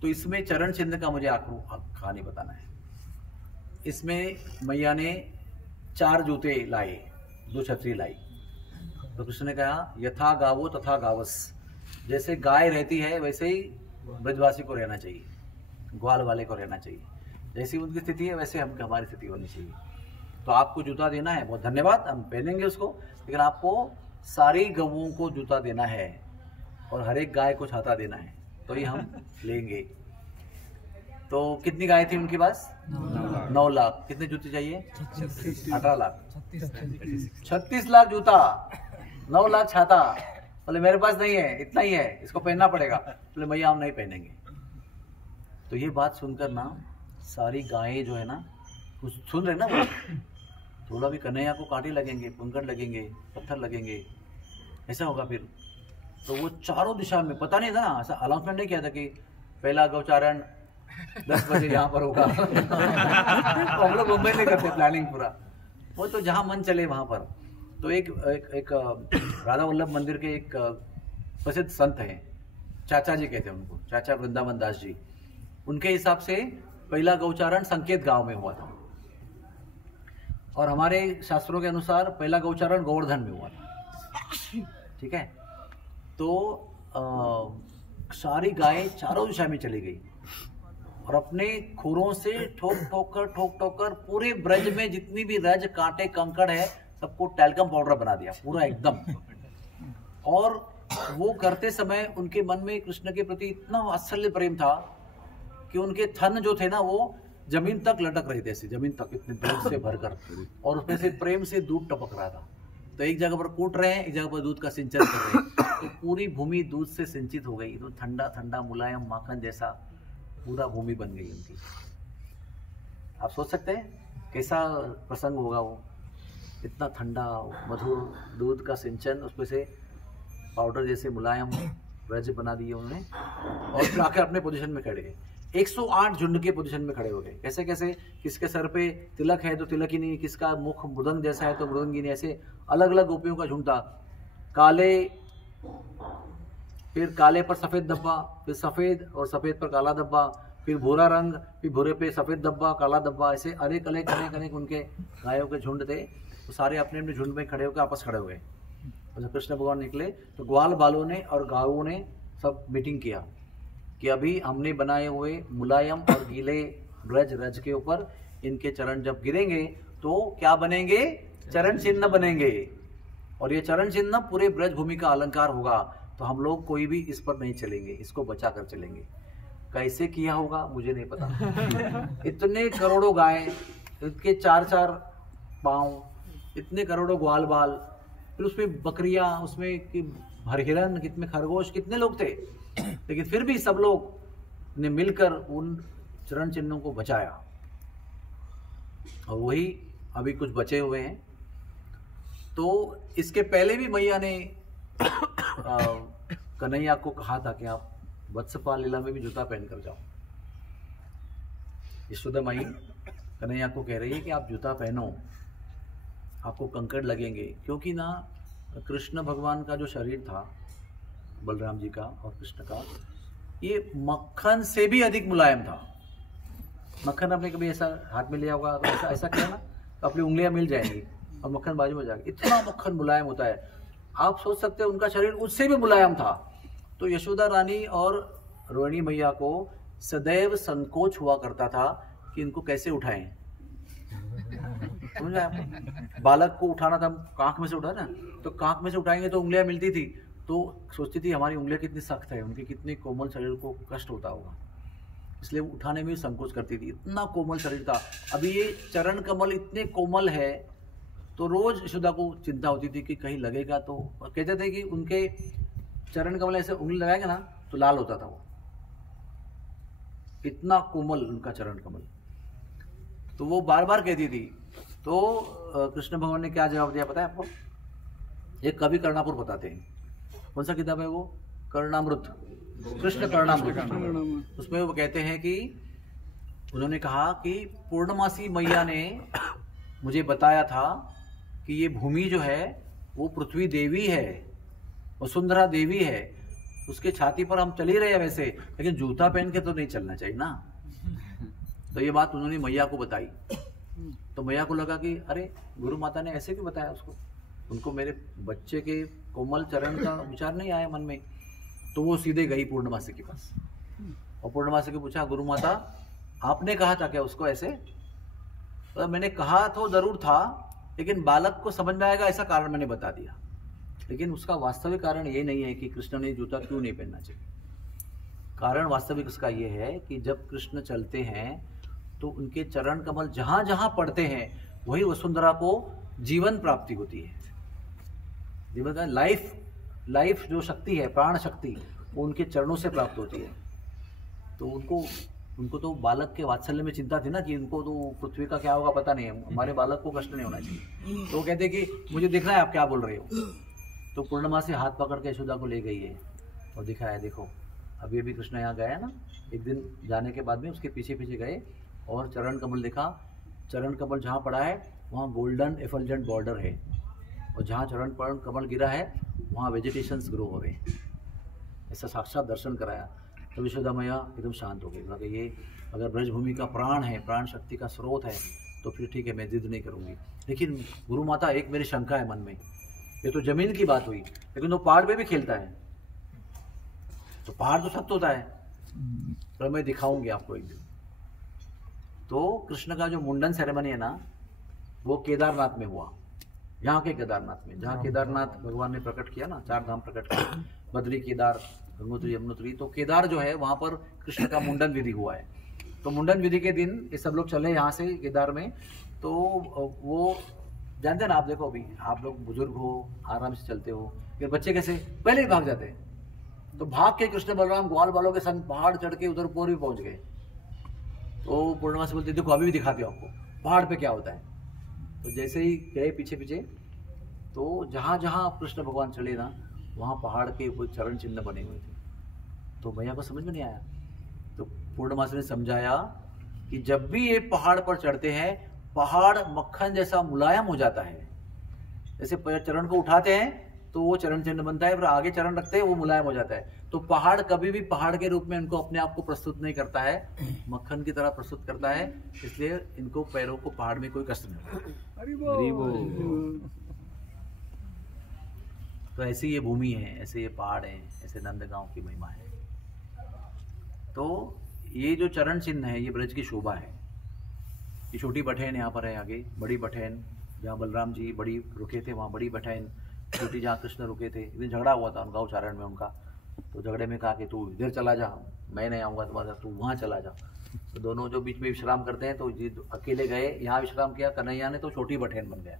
तो इसमें चरण चिन्ह का मुझे आपको कहानी बताना है। इसमें मैया ने 4 जूते लाए, 2 छतरी लाई। तो कृष्ण ने कहा यथा गावो तथा गावस, जैसे गाय रहती है वैसे ही ब्रजवासी को रहना चाहिए, ग्वाल वाले को रहना चाहिए। जैसी उनकी स्थिति है वैसे हम हमारी स्थिति होनी चाहिए। तो आपको जूता देना है, बहुत धन्यवाद, हम पहनेंगे उसको, लेकिन आपको सारी गवों को जूता देना है और हर एक गाय को छाता देना है, तो ये हम लेंगे। तो कितनी गाय थी उनके पास? 9 लाख। कितने जूते चाहिए? 18 लाख। 36 लाख जूता, 9 लाख छाता। बोले मेरे पास नहीं है, इतना ही है, इसको पहनना पड़ेगा। बोले भैया हम नहीं पहनेंगे। तो ये बात सुनकर ना सारी गायें जो है ना, सुन रहे ना वो, थोड़ा भी कन्हैया को कांटे लगेंगे, पंकड़ लगेंगे, पत्थर लगेंगे, ऐसा होगा फिर। तो वो चारों दिशा में, पता नहीं था ना, ऐसा अनाउंसमेंट नहीं किया था कि पहला गौचारण 10 बजे यहाँ पर होगा। तो हम लोग मुंबई में करते प्लानिंग पूरा, वो तो जहाँ मन चले वहां पर। तो एक राधा वल्लभ मंदिर के एक प्रसिद्ध संत हैं, चाचा जी कहते हैं उनको, चाचा वृंदावन दास जी। उनके हिसाब से पहला गौचारण संकेत गांव में हुआ था, और हमारे शास्त्रों के अनुसार पहला गौचारण गोवर्धन में हुआ था। ठीक है। तो सारी गायें चारों दिशा में चली गई और अपने खुरों से ठोक ठोक कर पूरे ब्रज में जितनी भी रज कांटे कंकड़ है सबको टैल्कम पाउडर बना दिया पूरा एकदम। और वो करते समय उनके मन में कृष्ण के प्रति इतना वात्सल्य प्रेम था कि उनके थन जो थे ना वो जमीन तक लटक रहे थे, ऐसे जमीन तक इतने दूध से भरकर, और उसमें से प्रेम से दूध टपक रहा था। तो एक जगह पर कूट रहे हैं, एक जगह पर दूध का सिंचन कर रहे हैं, तो पूरी भूमि दूध से सिंचित हो गई। तो ठंडा ठंडा मुलायम माखन जैसा पूरा भूमि बन गई उनकी। आप सोच सकते हैं कैसा प्रसंग होगा वो, इतना ठंडा मधुर दूध का सिंचन, उसमें से पाउडर जैसे मुलायम ब्रज बना दिए उन्होंने, और फिर आके अपने पोजीशन में खड़े गए। 108 झुंड के पोजीशन में खड़े हो गए। कैसे कैसे, किसके सर पे तिलक है तो तिलक ही नहीं, किसका मुख मृदंग जैसा है तो मृदंग ही नहीं, ऐसे अलग अलग गोपियों का झुंड था। काले, फिर काले पर सफेद धब्बा, फिर सफेद और सफेद पर काला धब्बा, फिर भूरा रंग, फिर भूरे पे सफेद धब्बा, काला धब्बा, ऐसे अनेक अनेक अनेक अनेक उनके गायों के झुंड थे। तो सारे अपने अपने झुंड में खड़े होकर आपस खड़े हो गए। जब कृष्ण भगवान निकले तो ग्वाल बालों ने और गायों ने सब मीटिंग किया कि अभी हमने बनाए हुए मुलायम और गीले ब्रज रज के ऊपर इनके चरण जब गिरेंगे तो क्या बनेंगे? चरण चिन्ह बनेंगे, और ये चरण चिन्ह पूरे ब्रज भूमि का अलंकार होगा। तो हम लोग कोई भी इस पर नहीं चलेंगे, इसको बचा कर चलेंगे। कैसे किया होगा मुझे नहीं पता। इतने करोड़ों गाय, इनके 4-4 पाँव, इतने करोड़ों ग्वाल बाल, फिर उसमें बकरियां, उसमें हिरन, कितने खरगोश, कितने लोग थे, लेकिन फिर भी सब लोग ने मिलकर उन चरण चिन्हों को बचाया। और वही अभी कुछ बचे हुए हैं। तो इसके पहले भी मैया ने कन्हैया को कहा था कि आप वत्सपाल लीला में भी जूता पहन कर जाओ। यशोदा माई कन्हैया को कह रही है कि आप जूता पहनो, आपको कंकड़ लगेंगे, क्योंकि ना कृष्ण भगवान का जो शरीर था, बलराम जी का और कृष्ण का, ये मक्खन से भी अधिक मुलायम था। मक्खन आपने कभी ऐसा हाथ में लिया होगा, तो ऐसा किया ना तो अपनी उंगलियां मिल जाएंगी और मक्खन बाजू में जाएगी, इतना मक्खन मुलायम होता है। आप सोच सकते हैं उनका शरीर उससे भी मुलायम था। तो यशोदा रानी और रोहिणी मैया को सदैव संकोच हुआ करता था कि इनको कैसे उठाएं। समझ आपको? बालक को उठाना था, कांख में से उठा ना, तो कांख में से उठाएंगे तो उंगलियां मिलती थी, तो सोचती थी हमारी उंगलियां कितनी सख्त है, उनके कितने कोमल शरीर को कष्ट होता होगा, इसलिए उठाने में भी संकोच करती थी। इतना कोमल शरीर था। अभी ये चरण कमल इतने कोमल है, तो रोज यशोदा को चिंता होती थी कि कहीं लगेगा तो। और कहते थे कि उनके चरण कमल ऐसे उंगली लगाएंगे ना तो लाल होता था वो, इतना कोमल उनका चरण कमल। तो वो बार बार कहती थी। तो कृष्ण भगवान ने क्या जवाब दिया पता है आपको? ये कवि कर्णापुर बताते हैं। कौन सा किताब है वो? कर्णामृत, कृष्ण कर्णामृत। उसमें वो कहते हैं कि उन्होंने कहा कि पूर्णमासी मैया ने मुझे बताया था कि ये भूमि जो है वो पृथ्वी देवी है, वसुंधरा देवी है, उसके छाती पर हम चल ही रहे हैं वैसे, लेकिन जूता पहन के तो नहीं चलना चाहिए ना। तो ये बात उन्होंने मैया को बताई। तो मैया को लगा कि अरे गुरु माता ने ऐसे क्यों बताया उसको, उनको मेरे बच्चे के कोमल चरण का विचार नहीं आया मन में। तो वो सीधे गई पूर्णमासी के पास और पूर्णमासी को पूछा, गुरु माता आपने कहा था क्या उसको ऐसे? तो मैंने कहा तो जरूर था, लेकिन बालक को समझ में आएगा ऐसा कारण मैंने बता दिया, लेकिन उसका वास्तविक कारण ये नहीं है कि कृष्ण ने जूता क्यों नहीं पहनना चाहिए। कारण वास्तविक उसका ये है कि जब कृष्ण चलते हैं तो उनके चरण कमल जहां जहां पड़ते हैं वही वसुंधरा को जीवन प्राप्ति होती है। जीवन का लाइफ जो शक्ति है, प्राण शक्ति, वो उनके चरणों से प्राप्त होती है। तो उनको तो बालक के वात्सल्य में चिंता थी ना कि उनको तो पृथ्वी का क्या होगा पता नहीं है, हमारे बालक को कष्ट नहीं होना चाहिए। तो वो कहते कि मुझे दिख रहा है आप क्या बोल रहे हो। तो पूर्णमासी हाथ पकड़ के यशोदा को ले गई है और दिखाया, देखो अभी अभी कृष्ण यहाँ गया ना, एक दिन जाने के बाद में उसके पीछे पीछे गए और चरण कमल देखा। चरण कमल जहाँ पड़ा है वहाँ गोल्डन एफल्जेंट बॉर्डर है, और जहाँ चरण कमल गिरा है वहाँ वेजिटेशंस ग्रो हो गए। ऐसा साक्षात दर्शन कराया। तो यशोदा मैया एकदम शांत हो गई, बोला कि ये अगर ब्रजभूमि का प्राण है, प्राण शक्ति का स्रोत है, तो फिर ठीक है, मैं जिद नहीं करूँगी। लेकिन गुरु माता एक मेरी शंका है मन में, ये तो जमीन की बात हुई, लेकिन वो पहाड़ पे भी खेलता है, तो पहाड़ तो सख्त होता है, तो मैं दिखाऊंगी आपको एक दिन। तो कृष्ण का जो मुंडन सेरेमनी है ना, वो केदारनाथ में हुआ, यहाँ के केदारनाथ में, जहाँ केदारनाथ भगवान ने प्रकट किया ना, 4 धाम प्रकट किया, बद्री, केदार, गंगोत्री, यमुनोत्री। तो केदार जो है वहाँ पर कृष्ण का मुंडन विधि हुआ है। तो मुंडन विधि के दिन ये सब लोग चले यहाँ से केदार में। तो वो जानते हैं ना आप, देखो अभी आप लोग बुजुर्ग हो, आराम से चलते हो, फिर बच्चे कैसे पहले ही भाग जाते हैं। तो भाग के कृष्ण बलराम ग्वाल बालों के संग पहाड़ चढ़ के उधर ऊपर भी पहुंच गए। तो पूर्णिमा से बोलते देखो अभी भी दिखाते हो आपको पहाड़ पे क्या होता है। तो जैसे ही गए पीछे पीछे, तो जहाँ जहाँ कृष्ण भगवान चले ना, वहाँ पहाड़ के वो चरण चिन्ह बने हुए थे। तो भैया को समझ में नहीं आया। तो पूर्णमासी ने समझाया कि जब भी ये पहाड़ पर चढ़ते हैं, पहाड़ मक्खन जैसा मुलायम हो जाता है। जैसे चरण को उठाते हैं तो वो चरण चिन्ह बनता है, फिर आगे चरण रखते हैं वो मुलायम हो जाता है। तो पहाड़ कभी भी पहाड़ के रूप में इनको अपने आप को प्रस्तुत नहीं करता है, मक्खन की तरह प्रस्तुत करता है। इसलिए इनको पैरों को पहाड़ में कोई कष्ट नहीं। तो ऐसी ये भूमि है, ऐसे ये पहाड़ है, ऐसे नंदगांव की महिमा है। तो ये जो चरण चिन्ह है ये ब्रज की शोभा है। ये छोटी बठैन यहाँ पर है, आगे बड़ी बठैन, जहाँ बलराम जी बड़ी रुके थे वहाँ बड़ी बठैन, छोटी जहाँ कृष्ण रुके थे। एक दिन झगड़ा हुआ था उनका उच्चारण में उनका, तो झगड़े में कहा कि तू इधर चला जा, मैं नहीं आऊँगा तुम्हारे साथ, तू वहाँ चला जा। तो दोनों जो बीच में विश्राम करते हैं, तो जी अकेले गए, यहाँ विश्राम किया कन्हैया ने, तो छोटी बठैन बन गया।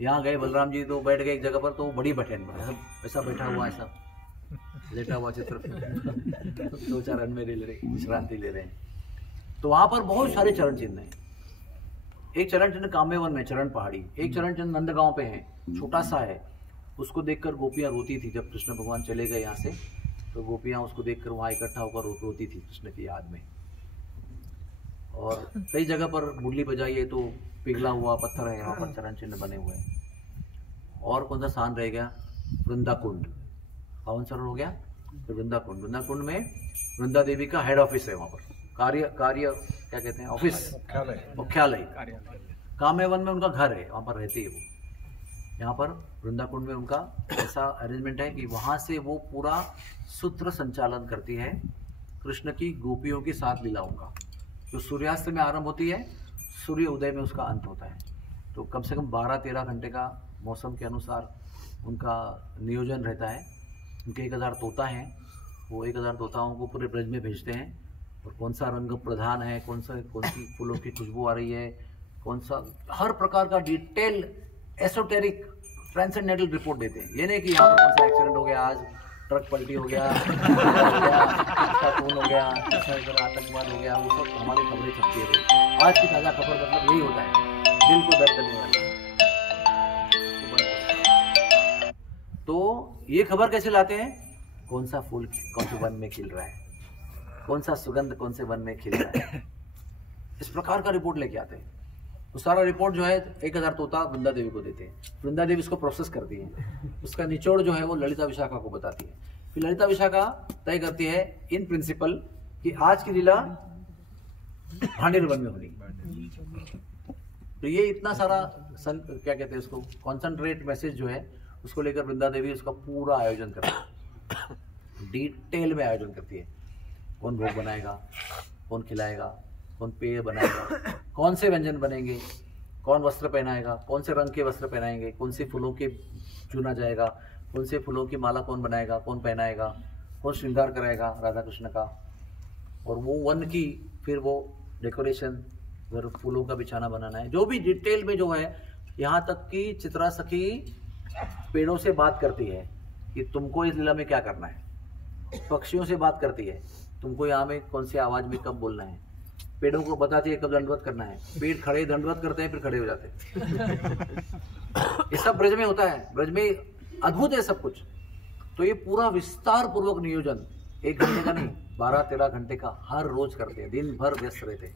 यहाँ गए बलराम जी तो बैठ गए एक जगह पर, तो बड़ी बठैन बन गया, ऐसा बैठा हुआ, ऐसा लेटा हुआ चित्र, 2 चरण में ले रहे, विश्रांति ले रहे हैं। तो वहाँ पर बहुत सारे चरण चिन्ह हैं। एक चरण चिन्ह कामेवन में, चरण पहाड़ी, एक चरण चिन्ह नंदगांव पे है, छोटा सा है। उसको देखकर गोपियाँ रोती थी। जब कृष्ण भगवान चले गए यहाँ से, तो गोपियाँ उसको देखकर वहाँ इकट्ठा होकर रोती थी कृष्ण की याद में। और कई जगह पर मुरली बजाई है तो पिघला हुआ पत्थर है, यहाँ पर चरण चिन्ह बने हुए हैं। और कौन सा स्थान रह गया? वृंदा कुंड, पावन सरोवर हो गया। तो वृंदा कुंड में वृंदा देवी का हेड ऑफिस है। वहाँ पर कार्य क्या कहते हैं, ऑफिस, मुख्यालय। कामेवन में उनका घर है, वहाँ पर रहती है वो। यहाँ पर वृंदा कुंड में उनका ऐसा अरेंजमेंट है कि वहाँ से वो पूरा सूत्र संचालन करती है कृष्ण की गोपियों के साथ लीलाओं का। जो सूर्यास्त में आरंभ होती है, सूर्य उदय में उसका अंत होता है। तो कम से कम 12-13 घंटे का मौसम के अनुसार उनका नियोजन रहता है। उनके 1000 तोता हैं, वो 1000 तोताओं को पूरे ब्रज में भेजते हैं। और कौन सा रंग प्रधान है, कौन सी फूलों की खुशबू आ रही है, कौन सा, हर प्रकार का डिटेल एसोटेरिक ट्रांसेंडेंटल रिपोर्ट देते हैं। ये नहीं कि यहाँ पर कौन सा एक्सीडेंट हो गया, आज ट्रक पलटी हो गया, खून हो गया, आतंकवाद हो गया, वो सब हमारी खबरें छपती है। आज की ताज़ा खबर मतलब यही होता है, दिल को दर्द देने वाला। तो ये खबर कैसे लाते हैं, कौन सा फूल कौन से वन में खिल रहा है, कौन सा सुगंध कौन से वन में खिल रहा है, इस प्रकार का रिपोर्ट लेके आते हैं। तो सारा रिपोर्ट जो है 1000 तोता वृंदा देवी को देते हैं, वृंदा देवी इसको प्रोसेस करती है, उसका निचोड़ जो है वो ललिता विशाखा को बताती है। फिर ललिता विशाखा तय करती है इन प्रिंसिपल कि आज की लीला भांडेर वन में होनी। तो ये इतना सारा क्या कहते हैं उसको, कॉन्सेंट्रेट मैसेज जो है उसको लेकर वृंदा देवी उसका पूरा आयोजन करती है, डिटेल में आयोजन करती है। कौन भोग बनाएगा, कौन खिलाएगा, कौन पेय बनाएगा, कौन से व्यंजन बनेंगे, कौन वस्त्र पहनाएगा, कौन से रंग के वस्त्र पहनाएंगे, कौन से फूलों के चुना जाएगा, कौन से फूलों की माला कौन बनाएगा, कौन पहनाएगा, कौन श्रृंगार कराएगा राधा कृष्ण का, और वो वन की फिर वो डेकोरेशन, फिर फूलों का बिछाना बनाना है, जो भी डिटेल में जो है। यहाँ तक कि चित्रा सखी पेड़ों से बात करती है कि तुमको इस लीला में क्या करना है, पक्षियों से बात करती है तुमको यहाँ में कौन सी आवाज में कब बोलना है, पेड़ों को बताती है कब दंडवत करना है, पेड़ खड़े दंडवत करते हैं फिर खड़े हो जाते हैं। ये सब ब्रज में होता है, ब्रज में अद्भुत है सब कुछ। तो ये पूरा विस्तार पूर्वक नियोजन 1 घंटे का नहीं 12-13 घंटे का हर रोज करते हैं, दिन भर व्यस्त रहते हैं।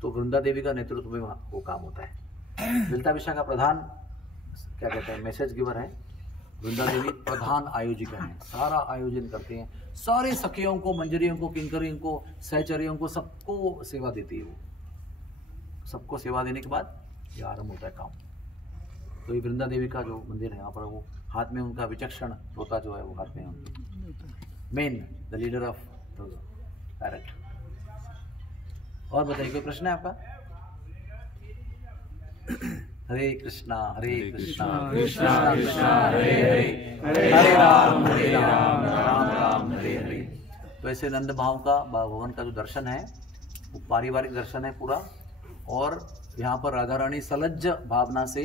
तो वृंदा देवी का नेतृत्व में वो काम होता है। ललिता विशाखा प्रधान क्या कहते हैं मैसेज गिवर है, वृंदा देवी प्रधान आयोजिका है, सारा आयोजन करते हैं, सारे सखियों को, मंजरियों को, किंकरियों को, सहचरियों को, सबको सेवा देती है। वो सबको सेवा देने के बाद ये आरंभ होता है काम। तो ये वृंदा देवी का जो मंदिर है यहाँ पर, वो हाथ में उनका विचक्षण तोता जो है वो हाथ में main the leader of parrot. और बताइए कोई प्रश्न है आपका? हरे कृष्णा कृष्णा कृष्णा हरे हरे, हरे राम राम राम हरे हरे। तो ऐसे नंद भाव का भवन का जो दर्शन है वो पारिवारिक दर्शन है पूरा। और यहाँ पर राधा रानी सलज्ज भावना से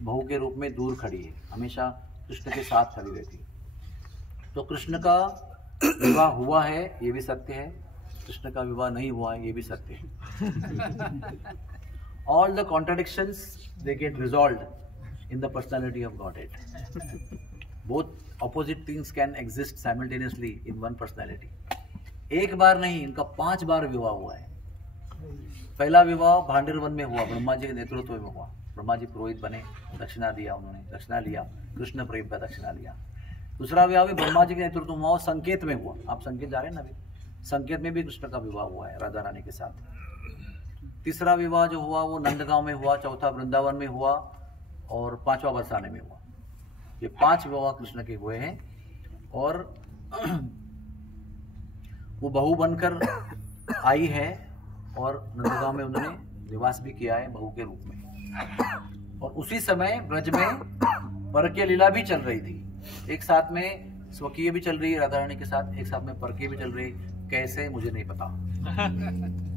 बहू के रूप में दूर खड़ी है, हमेशा कृष्ण के साथ खड़ी रहती है। तो कृष्ण का विवाह हुआ है ये भी सत्य है, कृष्ण का विवाह नहीं हुआ है ये भी सत्य है। All the contradictions they get resolved in the personality of Godhead. Both opposite things can exist simultaneously in one personality. एक बार नहीं, इनका 5 बार विवाह हुआ है। पहला विवाह भांडेर वन में हुआ, ब्रह्मा जी के नेतृत्व में हुआ। ब्रह्मा जी पुरोहित बने, दक्षिणा दिया, उन्होंने दक्षिणा लिया, कृष्ण प्रेम का दक्षिणा लिया। दूसरा विवाह भी ब्रह्मा जी के नेतृत्व में हुआ, संकेत में हुआ। आप संकेत जा रहे हैं ना अभी, संकेत में भी कृष्ण का विवाह हुआ है राधा रानी के साथ। तीसरा विवाह जो हुआ वो नंदगांव में हुआ, चौथा वृंदावन में हुआ और 5वां बरसाने में हुआ। ये 5 विवाह कृष्ण के हुए हैं। और वो बहू बनकर आई है और नंदगांव में उन्होंने निवास भी किया है बहू के रूप में। और उसी समय ब्रज में परकीय लीला भी चल रही थी, एक साथ में स्वकीय भी चल रही है राधा रानी के साथ, एक साथ में परकीय भी चल रही है। कैसे मुझे नहीं पता,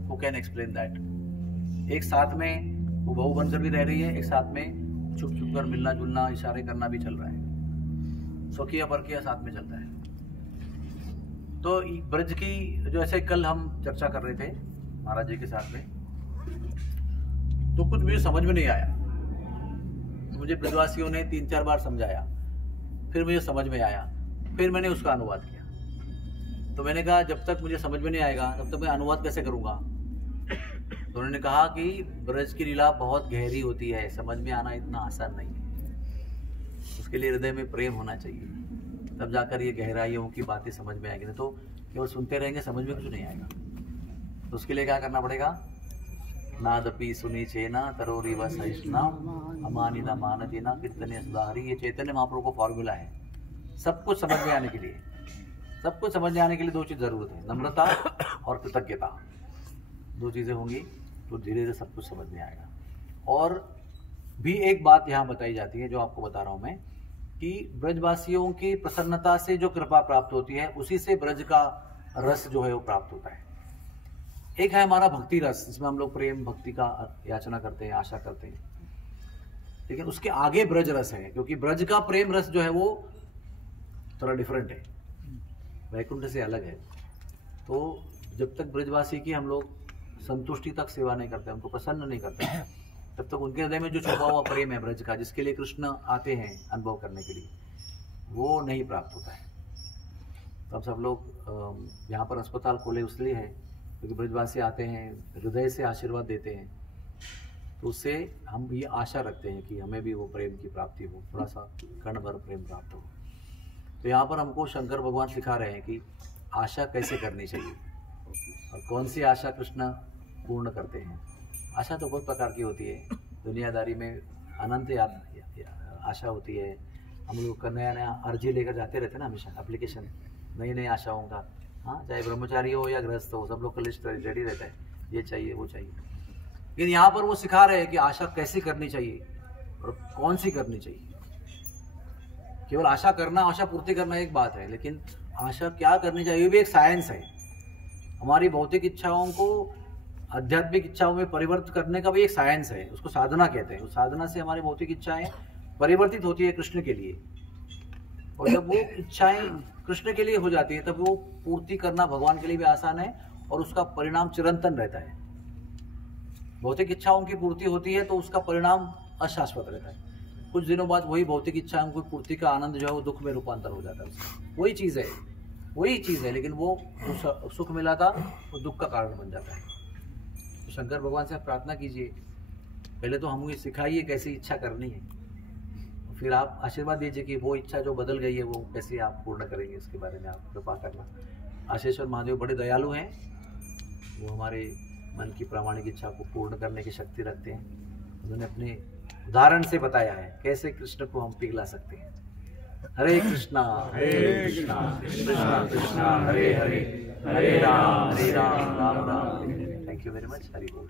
Who can explain that? एक साथ में वो बहू बनकर भी रह रही है, एक साथ में छुप छुप कर मिलना जुलना, इशारे करना भी चल रहा है, स्वकीय परकीय साथ में चलता है। तो ब्रज की जो ऐसे कल हम चर्चा कर रहे थे महाराज जी के साथ में, तो कुछ मुझे समझ में नहीं आया। मुझे ब्रजवासियों ने 3-4 बार समझाया, फिर मुझे समझ में आया, फिर मैंने उसका अनुवाद किया। तो मैंने कहा जब तक मुझे समझ में नहीं आएगा तब तक मैं अनुवाद कैसे करूंगा। तो उन्होंने कहा कि ब्रज की लीला बहुत गहरी होती है, समझ में आना इतना आसान नहीं है, उसके लिए हृदय में प्रेम होना चाहिए, तब जाकर ये गहराइयों की बातें समझ में आएगी। नहीं तो केवल सुनते रहेंगे, समझ में कुछ नहीं आएगा। तो उसके लिए क्या करना पड़ेगा? नादपि सुनी चेना तरोरी व सहिष्णा अमानी न मानती न कीर्तने सुधारी। ये चैतन्य महाप्रभु को फॉर्मूला है सब कुछ समझ में आने के लिए। सब कुछ समझ में आने के लिए 2 चीज जरूरत है, नम्रता और कृतज्ञता। 2 चीजें होंगी तो धीरे धीरे सब कुछ समझ में आएगा। और भी एक बात यहाँ बताई जाती है जो आपको बता रहा हूँ मैं, कि ब्रजवासियों की प्रसन्नता से जो कृपा प्राप्त होती है उसी से ब्रज का रस जो है वो प्राप्त होता है। एक है हमारा भक्ति रस, जिसमें हम लोग प्रेम भक्ति का याचना करते हैं, आशा करते हैं, लेकिन उसके आगे ब्रज रस है, क्योंकि ब्रज का प्रेम रस जो है वो थोड़ा डिफरेंट है, वैकुंठ से अलग है। तो जब तक ब्रजवासी की हम लोग संतुष्टि तक सेवा नहीं करते, उनको प्रसन्न नहीं करते, तब तक उनके हृदय में जो छुपा हुआ प्रेम है ब्रज का, जिसके लिए कृष्ण आते हैं अनुभव करने के लिए, वो नहीं प्राप्त होता है। तो हम सब लोग यहाँ पर अस्पताल खोले इसलिए है क्योंकि ब्रजवासी आते हैं, हृदय से आशीर्वाद देते हैं, तो उससे हम ये आशा रखते हैं कि हमें भी वो प्रेम की प्राप्ति हो, थोड़ा सा कण भर प्रेम प्राप्त हो। तो यहाँ पर हमको शंकर भगवान सिखा रहे हैं कि आशा कैसे करनी चाहिए और कौन सी आशा कृष्ण पूर्ण करते हैं। आशा तो बहुत प्रकार की होती है, दुनियादारी में अनंत आशा होती है। हम लोग का नया नया अर्जी लेकर जाते रहते हैं ना, हमेशा एप्लीकेशन नई नई आशाओं का, हाँ, चाहे ब्रह्मचारी हो या गृहस्थ हो, सब लोग का लिस्ट रेडी रहता है, ये चाहिए वो चाहिए। लेकिन यहाँ पर वो सिखा रहे हैं कि आशा कैसे करनी चाहिए और कौन सी करनी चाहिए। केवल आशा करना, आशा पूर्ति करना एक बात है, लेकिन आशा क्या करनी चाहिए ये भी एक साइंस है। हमारी भौतिक इच्छाओं को आध्यात्मिक इच्छाओं में परिवर्तित करने का भी एक साइंस है, उसको साधना कहते हैं। उस साधना से हमारी भौतिक इच्छाएं परिवर्तित होती है कृष्ण के लिए, और जब वो इच्छाएं कृष्ण के लिए हो जाती है तब वो पूर्ति करना भगवान के लिए भी आसान है और उसका परिणाम चिरंतन रहता है। भौतिक इच्छाओं की पूर्ति होती है तो उसका परिणाम अशाश्वत रहता है। कुछ दिनों बाद वही भौतिक इच्छाओं की पूर्ति का आनंद जो है वो दुख में रूपांतर हो जाता है उसका। वही चीज़ है, लेकिन वो सुख मिला था वो दुख का कारण बन जाता है। तो शंकर भगवान से आप प्रार्थना कीजिए, पहले तो हमको सिखाइए कैसी इच्छा करनी है, फिर आप आशीर्वाद दीजिए कि वो इच्छा जो बदल गई है वो कैसे आप पूर्ण करेंगे, इसके बारे में आप कृपा करना। आशेश्वर महादेव बड़े दयालु हैं, वो हमारे मन की प्रामाणिक इच्छा को पूर्ण करने की शक्ति रखते हैं। उन्होंने अपने उदाहरण से बताया है कैसे कृष्ण को हम पिघला सकते हैं। Hare Krishna Krishna Krishna Hare Hare, Hare Ram Ram Ram. Thank you very much. Hari बोल।